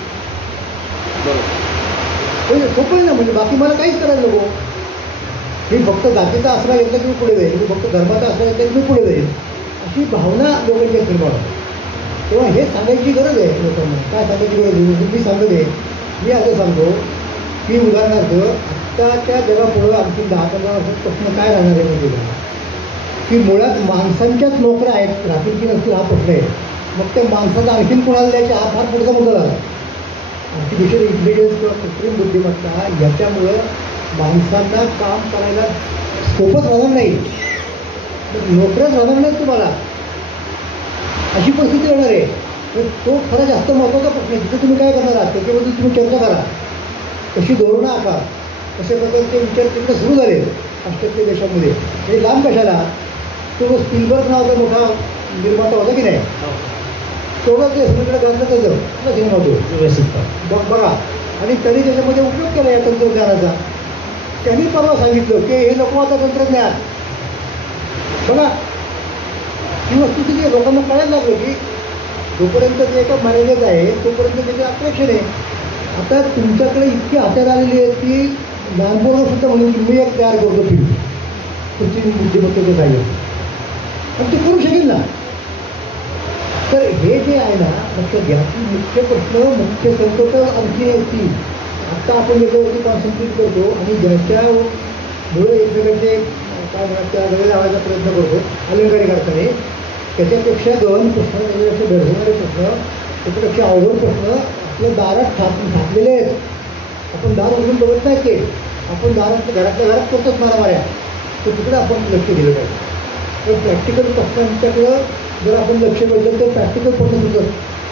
म्हणजे सोपं आहे ना. म्हणजे बाकी मला काहीच करायला नको, मी फक्त जातीचा आसरा घेतला की मी पुढे जाईल, मी फक्त धर्माचा आसरा घेतला की मी पुढे जाईल, अशी भावना लोकांच्या निर्माण होते. तेव्हा हे सांगायची गरज आहे लोकांना. काय सांगायची गरज आहे? मी सांगत आहे, मी असं सांगतो की उदाहरणार्थ आत्ताच्या जगापुढं आणखी 10-15 वर्षांपासून काय राहणार आहे म्हणजे की मुळात माणसांच्याच नोकऱ्या आहेत, राहतील की नसतील हा प्रश्न आहे. मग त्या माणसाचा आणखीन कोणाला द्यायचा हा फार पुढचा मुद्दा झाला. आर्टिफिशियल इंटेलिजन्स किंवा कृत्रिम बुद्धिमत्ता याच्यामुळं माणसांना काम करायला स्कोपच राहणार नाही, नोकऱ्याच राहणार नाहीत तुम्हाला, अशी परिस्थिती येणार आहे. तर तो खरा जास्त महत्त्वाचा प्रश्न आहे. तिथं तुम्ही काय करणार आहात त्याच्याबद्दल तुम्ही चर्चा करा, कशी धोरणं आखा, कशा प्रकारचे विचार तिकडे सुरू झाले पाश्चात्य देशामध्ये. हे लांब कशाला, तो स्पिलबर्ग नावाचा मोठा निर्माता होता की नाही, तेवढं ते सगळीकडे घातलं त्याचं सिनेमा तो बघा. आणि त्यांनी त्याच्यामध्ये उपयोग केला या तंत्रज्ञानाचा. त्यांनी परवा सांगितलं की हे नको आता तंत्रज्ञान. बघा ही वस्तुस्थिती लोकांना कळायला लागलं की जोपर्यंत ते एका मर्यादेत आहे तोपर्यंत त्याचे आकर्षण आहे. आता तुमच्याकडे इतकी हत्यार आलेली आहेत की लहानपणा सुद्धा म्हणून मी एक तयार करतो फिल्म कृत्रिम बुद्धिमत्तेचं काय आणि ते करू शकेल ना. तर हे जे आहे ना लक्षात घ्या की मुख्य प्रश्न मुख्य संकट आणखी येतील. आत्ता आपण याच्यावरती कॉन्सन्ट्रेट करतो आणि ज्याच्यामुळे एकमेकांचे काय म्हणतात त्या गळे लावायचा प्रयत्न करतो अलंकारी करताना, त्याच्यापेक्षा गहन प्रश्न, त्याच्यापेक्षा भेडवणारे प्रश्न, त्याच्यापेक्षा अवघड प्रश्न आपल्या दारात ठाकलेले आहेत. आपण दार उघडून बघत नाही ते, आपण दारात घरातल्या घरात करतोच मारामाऱ्या. तर तिकडे आपण लक्ष दिलं पाहिजे. तर प्रॅक्टिकल प्रश्नांच्याकडं जर आपण लक्ष पाहिजे तर प्रॅक्टिकल प्रश्न सुद्धा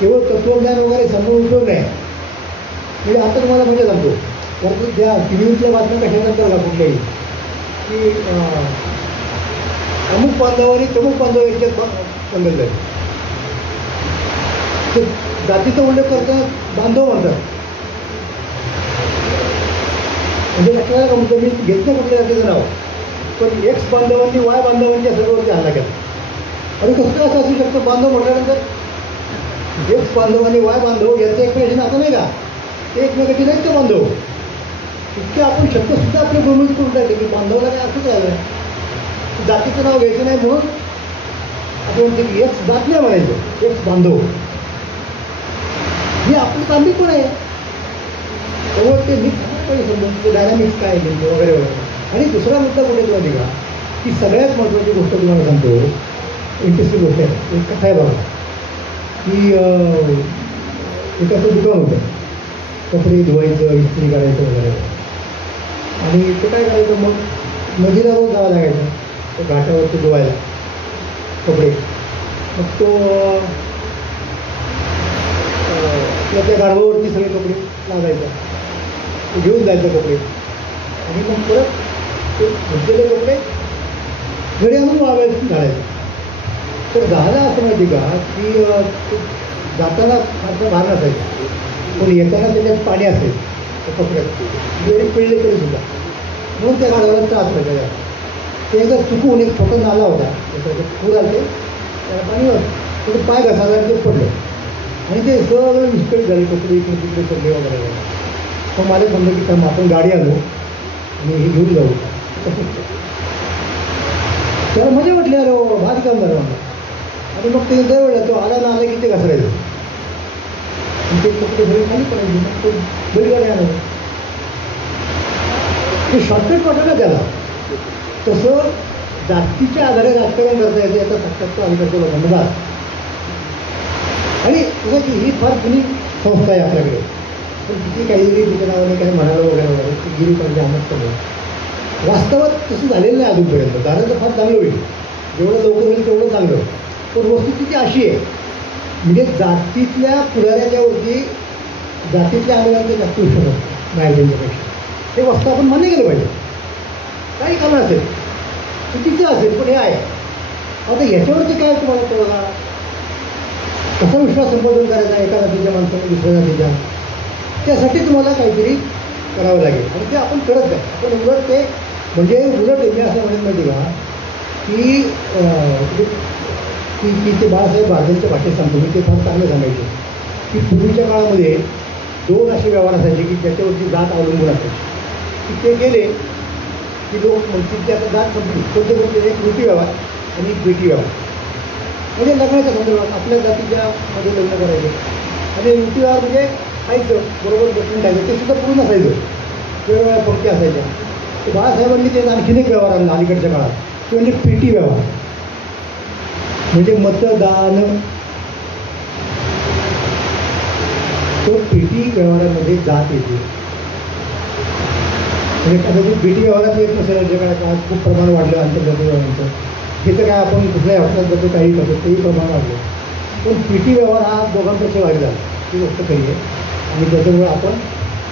केवळ तत्त्वज्ञान वगैरे सांगून उपयोग नाही. म्हणजे आता तुम्हाला म्हणजे सांगतो परंतु त्या टीव्हीतल्या बातम्या कशानंतर का कुठल्याही की अमुक बांधव आणि तमुक बांधव यांच्यात संघर्ष आहे. ते जातीचा उल्लेख करताना बांधव म्हणतात, म्हणजे लक्षात का म्हणतो मी घेतलं कुठल्या जातीचं नाव, पण एक्स बांधवांनी वाय बांधवांच्या सर्ववरती हल्ला केला. आणि कसं काय असं असू शकतं? बांधव म्हटल्यानंतर एक्स बांधव आणि वाय बांधव यांचं एकमेकांशी नातं नाही का? ते एकमेकांचे नाहीत का बांधव? इतके आपण शब्दसुद्धा आपले भूमित करून टाकले की बांधवाला काय असंच आहे, जातीचं नाव घ्यायचं नाही म्हणून आपण म्हणतो की एक्स जात नाही म्हणायचं, एक्स बांधव ही आपली तांत्रिक पण आहे. त्यामुळे ते मिक्स पाहिजे समजून डायनामिक्स काय आहे वगैरे वगैरे. आणि दुसरा मुद्दा कुठे तुम्हाला का की सगळ्यात महत्त्वाची गोष्ट तुम्हाला सांगतो, इंटरेस्टिंग गोष्ट आहे. एक कथा आहे बघा की एकाचं दुकान होतं, कपडे धुवायचं, इस्त्री करायचं वगैरे. आणि ते काय करायचं, मग नदीला रोज जावं लागायचं त्या घाटावरती धुवायला कपडे. मग तो त्या गाढवावरती सगळे कपडे लागायचा, घेऊन जायचं कपडे. आणि मग परत ते धुतलेले कपडे घरी आणून वाळवायला घालायचं. तर झालं असं माहिती का की जाताना फारसं भार नसायचं, पण येताना त्याच्यात पाणी असायचं त्या कपड्यात, वेळी पिळले तरी सुद्धा. म्हणून त्या गाढवाला त्रास व्हायचा. ते एकदा चुकून एक छोटा नाला होता, त्याच्यात पूर आले, त्याला पाणी होतं, ते पाय घसायला ते पडलं आणि ते सगळं विस्कळीत झाले, कपडे इकडे तिकडे पडले वगैरे. मग मला म्हणलं की थांब आपण गाडी आणू आणि हे घेऊन जाऊ. त्याला मजा वाटली, अरे भारी काम झालं म्हणलं. आणि मग ते दरवेळेला तो आला ना आला की ते घसरायचं आणि ते कपडे घरी खाली पडायचे. मग तो बैलगाडी आणायचं. ते शॉर्टकट वाटलं ना त्याला. तसं जातीच्या आधारे राजकारण करता येते याचा साक्षात्कार अलीकडच्या लोकांना झाला. आणि की ही फार जुनी संस्था आहे आपल्याकडे, पण तिची काहीतरी तिच्या नावाने काही म्हणालं वगैरे वगैरे ती गिरी पाहिजे अंमत करणं. वास्तवात तसं झालेलं नाही अजूनपर्यंत. झालं तर फार चांगलं होईल, जेवढं लवकर होईल तेवढं चांगलं. पण वस्तुस्थिती अशी आहे, म्हणजे जातीतल्या पुढाऱ्याच्या वरती जातीतल्या आंदोलनाचे जास्त विश्वास नाही त्यांच्यापेक्षा. हे वस्तू आपण मान्य केलं पाहिजे. काही कारण असेल, चुकीचं असेल, पण हे आहे. आता याच्यावरती काय तुम्हाला कळला, कसा विश्वास संपादन करायचा एका जातीच्या माणसाने दुसऱ्या जातीच्या, त्यासाठी तुम्हाला काहीतरी करावं लागेल. आणि ते आपण करत नाही. आपण उलट ते म्हणजे उलट मी असं म्हणत माहिती का की ते बाळासाहेब भारतांच्या भाषेत सांगतो मी, ते फार चांगलं सांगायचे की पूर्वीच्या काळामध्ये दोन असे व्यवहार असायचे की त्याच्यावरती जात अवलंबून असायची. की ते गेले की लोक म्हणतील की आता जात संपली, कोणते कोणते एक कृती व्यवहार आणि एक बेटी व्यवहार. म्हणजे लग्नाच्या संदर्भात आपल्या जातीच्या मध्ये लग्न करायचे. आणि कृती व्यवहार म्हणजे खायचं बरोबर बसून खायचं, ते सुद्धा पूर्ण असायचं, वेगवेगळ्या पंक्ती असायच्या. तर बाळासाहेबांनी ते आणखीन एक व्यवहार आणला अलीकडच्या काळात, तो म्हणजे पेटी व्यवहार. म्हणजे मतदान. तो पेटी व्यवहारामध्ये जात येते. म्हणजे कदाचित पेटी व्यवहारात येत नसेल राज्य काळात खूप प्रमाण वाढलं आंतरजातीय व्यवहारांचं. हे तर काय आपण कुठल्याही हॉस्पिटल बद्दल काही करतो तेही प्रमाण वाढलं, पण पेटी व्यवहार हा दोघांपेक्षा वाढला झाला, ही गोष्ट खरी आहे. आणि त्याच्यामुळे आपण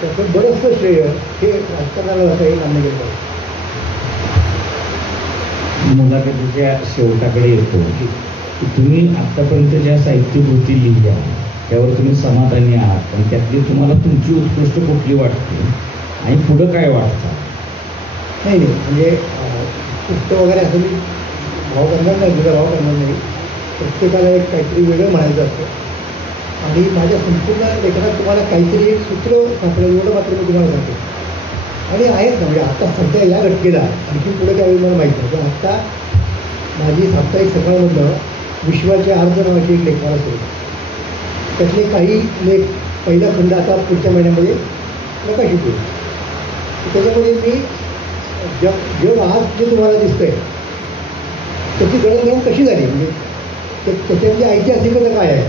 त्याचं बरंचसं श्रेय हे राजकारणाला जातं हे मान्य केलं पाहिजे. मुलाखतीच्या शेवटाकडे येतो की तुम्ही आत्तापर्यंत ज्या साहित्यकृती लिहिल्या त्यावर तुम्ही समाधानी आहात, आणि त्यातली तुम्हाला तुमची उत्कृष्ट कुठली वाटते आणि पुढं काय वाटतं? नाही म्हणजे पुस्तक वगैरे असं मी भाव करणार नाही, तुझा भाव करणार नाही. प्रत्येकाला एक काहीतरी वेगळं म्हणायचं असतं. आणि माझ्या संपूर्ण लेखनात तुम्हाला काहीतरी एक सूत्र सापडेल एवढं मात्र मी तुम्हाला सांगतो. आणि आहेत ना, म्हणजे आता सध्या या घटकेला आणखी पुढे काय मला माहीत नाही, पण आत्ता माझी साप्ताहिक सकाळमधनं विश्वाचे अर्ज नावाची एक लेखमाला सुरू. त्यातले काही लेख पहिला खंड आता पुढच्या महिन्यामध्ये प्रकाशित होईल. त्याच्यामध्ये मी जग आज जे तुम्हाला दिसतंय त्याची जडणघडण कशी झाली, म्हणजे त्याच्यातली ऐतिहासिकता काय आहे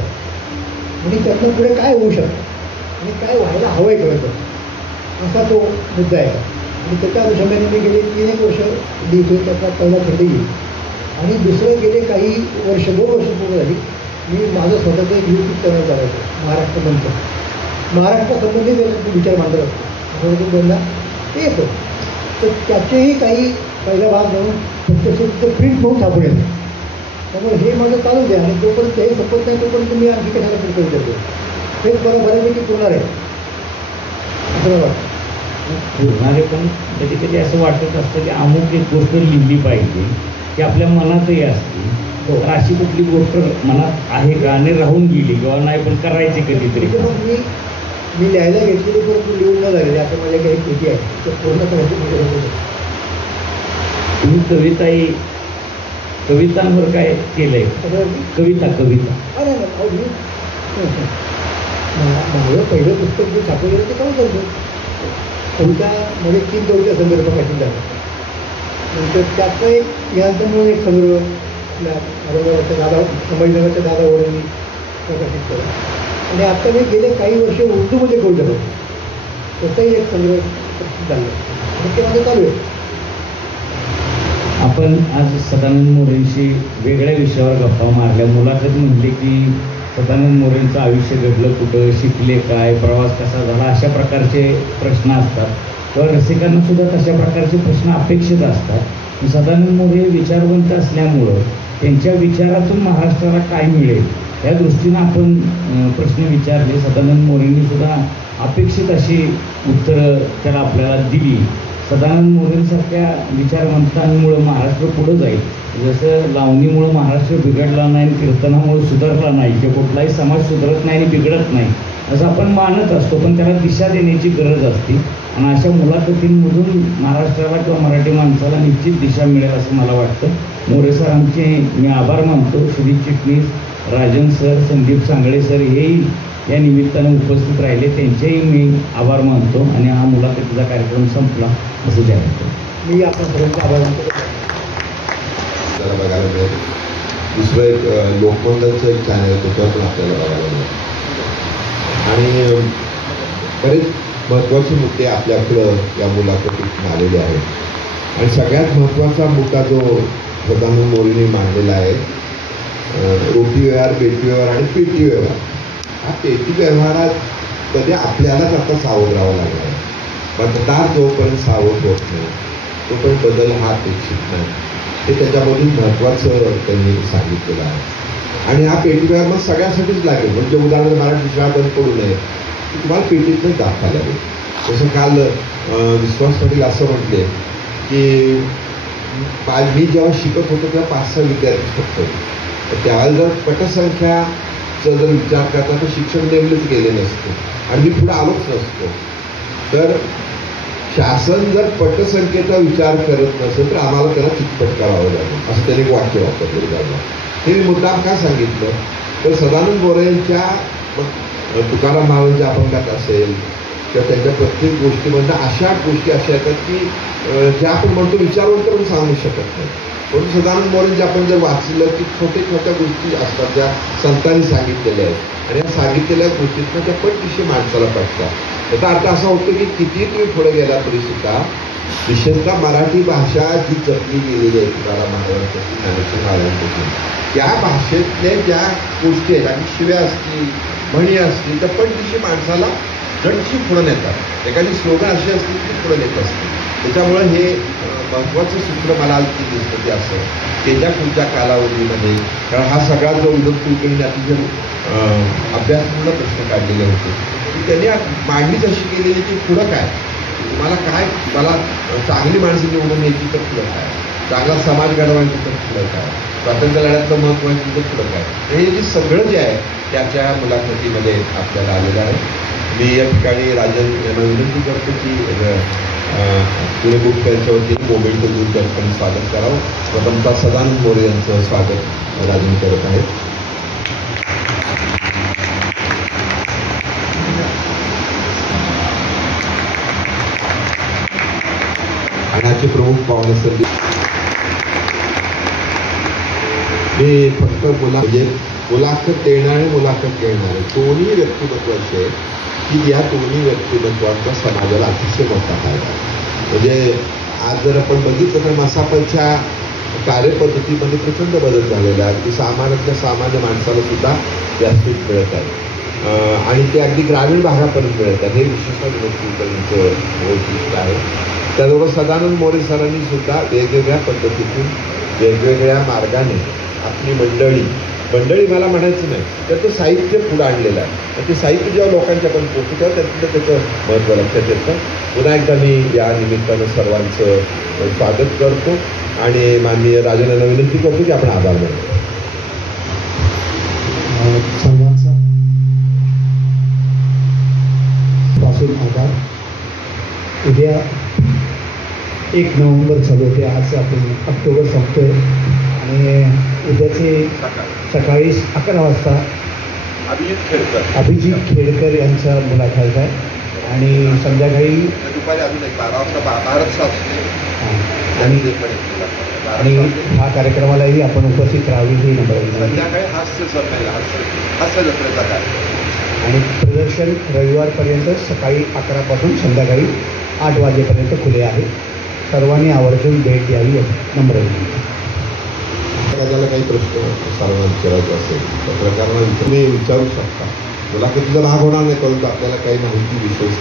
आणि त्यातनं पुढे काय होऊ शकतं आणि काय व्हायला हवं आहे खरं तर, असा तो मुद्दा आहे. आणि त्याच्या अनुषंगाने मी गेले 3-1 वर्ष लिहितो. त्याचा पहिला खंड येईल. आणि दुसरं गेले काही वर्ष 2 वर्ष पूर्ण झाली मी माझं स्वतःचं एक यूट्यूब चॅनल करायचं महाराष्ट्रबंधचं. महाराष्ट्रासंबंधित विचार मांडत असतो त्यांना ते येतो. तर त्याचेही काही पहिला भाग म्हणून प्रत्यक्ष प्रिंट म्हणून छापून येतं. त्यामुळे हे माझं चालू द्या. आणि जोपर्यंत हे संपत नाही तोपर्यंत मी आणखी कशाला पुढे विचारतो. हेच बरं बऱ्यापैकी पुरणार आहे असं मला वाटतं. बोलणारे पण कधी कधी असं वाटत असतं की अमुक एक गोष्ट लिहिली पाहिजे की आपल्या मनातही असते. तर अशी कुठली गोष्ट मनात आहे का आणि राहून गेली किंवा नाही पण करायची कधीतरी? मग मी लिहायला घेतलेली परंतु लिहून न झालेली असं माझ्या काही कृती आहे तर पूर्ण करायची. तुम्ही कवितांवर काय केलंय? कविता माझं पहिलं पुस्तक जे छापवलेलं ते काय करतो कवितामध्ये 3 कविता संदर्भ प्रकाशित झाला. नंतर त्यातनं एक यानंतर एक संदर्भ आपल्या दादा संभाजीनगरच्या दादा वडील प्रकाशित केला. आणि आता मी गेले काही वर्ष उर्दूमध्ये कविता करतो त्याचाही एक संदर्भ प्रकाशित झाला आणि ते माझं चालू आहे. आपण आज सदानंद मोरेंशी वेगळ्या विषयावर गप्पा मारल्या. मुलाखत म्हणले की सदानंद मोरेंचं आयुष्य घडलं कुठं, शिकले काय, प्रवास कसा झाला, अशा प्रकारचे प्रश्न असतात किंवा रसिकांना सुद्धा तशा प्रकारचे प्रश्न अपेक्षित असतात. सदानंद मोरे विचारवंत असल्यामुळं त्यांच्या विचारातून महाराष्ट्राला काय मिळेल या दृष्टीनं आपण प्रश्न विचारले. सदानंद मोरेंनी सुद्धा अपेक्षित अशी उत्तरं त्याला आपल्याला दिली. सदानंद मोरेंसारख्या विचारवंतांमुळं महाराष्ट्र पुढं जाईल. जसं लावणीमुळं महाराष्ट्र बिघडला नाही, कीर्तनामुळे सुधारला नाही किंवा कुठलाही समाज सुधारत नाही आणि बिघडत नाही असं आपण मानत असतो, पण त्याला दिशा देण्याची गरज असते. आणि अशा मुलाखतींमधून महाराष्ट्राला किंवा मराठी माणसाला निश्चित दिशा मिळेल असं मला वाटतं. मोरे सरांचे मी आभार मानतो. श्री चिटणीस, राजन सर, संदीप सांगळे सर हेही या निमित्तानं उपस्थित राहिले, त्यांचेही मी आभार मानतो. आणि हा मुलाखतीचा कार्यक्रम संपला असं जाहीर करतो. मी आपण सर्वांचे आभार मानतो. आपल्याला बघायला मिळेल. दुसरं एक लोकमंडळचं एक चॅनल आहे त्याच्यावर पण आपल्याला बघायला मिळेल. आणि बरेच महत्त्वाचे मुद्दे आपल्याकडं या मुलाखतीतून आलेले आहेत. आणि सगळ्यात महत्त्वाचा मुद्दा जो सदानंद मोरेंनी मांडलेला आहे, रोटी व्यवहार, बेटी व्यवहार आणि पेटी व्यवहार. हा पेटी व्यवहारात कधी आपल्यालाच आता सावध राहावं लागणार आहे. मतदार जोपर्यंत सावध होत नाही तोपर्यंत बदल हा अपेक्षित नाही. हे त्याच्यामधून महत्त्वाचं त्यांनी सांगितलेलं आहे. आणि हा पेटी व्यवहार मग सगळ्यासाठीच लागेल. म्हणजे उदाहरणार्थ मराठी शाळा बंद पडू नये, तुम्हाला पेटीतनं दाखवा लागेल. जसं काल विश्वास पाटील असं म्हटले की मी जेव्हा शिकत होतो तेव्हा 5-6 विद्यार्थी फक्त होते. त्यावेळेला जर पटसंख्याचा जर विचार करता तर शिक्षण नेमलेच गेले नसते आणि मी पुढे आलोच नसतो. तर शासन जर पटसंख्येचा विचार करत नसेल तर आम्हाला त्याला चितपट करावं लागेल असं त्याने एक वाक्य वापरलं जातं. हे मी मुद्दाम का सांगितलं तर सदानंद मोरेंच्या तुकाराम महाराजांच्या अपंगात असेल किंवा त्यांच्या प्रत्येक गोष्टीमधनं अशा गोष्टी अशा येतात की ज्या आपण म्हणतो विचारवंत पण सांगू शकत नाही. परंतु सदानंद मोरेंचे आपण जर वाचलं की छोट्या छोट्या गोष्टी असतात ज्या संतांनी सांगितलेल्या आहेत आणि या सांगितलेल्या गोष्टीतनं त्या पटदिशी माणसाला पटतात. याचा अर्थ असा होतो की किती तुम्ही पुढे गेला तरी सुद्धा विशेषतः मराठी भाषा जी जपली गेलेली आहे तुकाराम महाराजांपासून, ज्ञानेश्वर महाराजांपासून, त्या भाषेतल्या ज्या गोष्टी आहेत आणि शिव्या असतील, म्हणी असतील त्या पटदिशी माणसाला जडशी पुढे नेतात. एखादी स्लोगन अशी असतील की पुढे नेत असते. त्याच्यामुळे हे महत्त्वाचं सूत्र मला आणखी दिसतं ते असं त्याच्या पुढच्या कालावधीमध्ये, कारण हा सगळा जो विनोद कुलकर्णी अतिशय अभ्यासपूर्ण प्रश्न काढलेले होते की त्यांनी मांडणीच अशी केलेली की पुढं काय, तुम्हाला काय, मला चांगली माणसं निवडून यायची तर पुढं काय, चांगला समाज घडवायचं तर पुढं काय, स्वातंत्र्य लढ्याचं महत्त्व आहे तर पुढं काय. हे जे सगळं जे आहे त्याच्या मुलाखतीमध्ये आपल्याला आलेलं आहे. मी या ठिकाणी राजन यांना विनंती करतो की पुणे बुक फेअरच्या वतीने मोमेंटो बुक या ठिकाणी स्वागत करावं. प्रथमतः सदानंद मोरे यांचं स्वागत राजन करत आहेत. आणि आजचे प्रमुख पाहुणे सर हे फक्त म्हणजे मुलाखत देणारे मुलाखत घेणारे दोन्ही व्यक्तिमत्वाचे की या दोन्ही व्यक्तिमत्वांचा समाजाला अतिशय मोठा फायदा. म्हणजे आज जर आपण बघितलं तर मसापच्या कार्यपद्धतीमध्ये प्रचंड बदल झालेला आहे. अगदी सामान्यातल्या सामान्य माणसाला सुद्धा व्यासपीठ मिळत आहे आणि ते अगदी ग्रामीण भागापर्यंत मिळत आहे. हे विशेषतः विनोद वैशिष्ट्य आहे. त्याचबरोबर सदानंद मोरे सरांनी सुद्धा वेगवेगळ्या पद्धतीतून वेगवेगळ्या मार्गाने आपली मंडळी मंडळी मला म्हणायचं नाही, तर ते साहित्य पुढं आणलेलं आहे. तर ते साहित्य जेव्हा लोकांच्यापर्यंत पोहोचतं तेव्हा त्याचं महत्त्व लक्षात येतं. पुन्हा एकदा मी या निमित्तानं सर्वांचं स्वागत करतो आणि माननीय राजनांना विनंती करतो की आपण आभार मानतो. सर्वांचा पासून आभार. उद्या 1 नोव्हेंबर चालू होते, आज आपण ऑक्टोबर संपतोय आणि उद्याचे सकाळी 11 वाजता अभिजित खेडकर यांचा मुलाखत आहे आणि संध्याकाळी दुपारी अजून 12 आणि हा कार्यक्रमालाही आपण उपस्थित राहावी ही नम्र संध्याकाळी हास्य जत्रेचा कार्यक्रम आणि प्रदर्शन रविवारपर्यंत सकाळी 11 पासून संध्याकाळी 8 वाजेपर्यंत खुले आहे. सर्वांनी आवर्जून भेट द्यावी नम्र विनंती. एखाद्याला काही प्रश्न सर्वांना विचारायचा असेल पत्रकारांना तुम्ही विचारू शकता. मुलाखतीचा भाग होणार नाही, परंतु आपल्याला काही माहिती विषय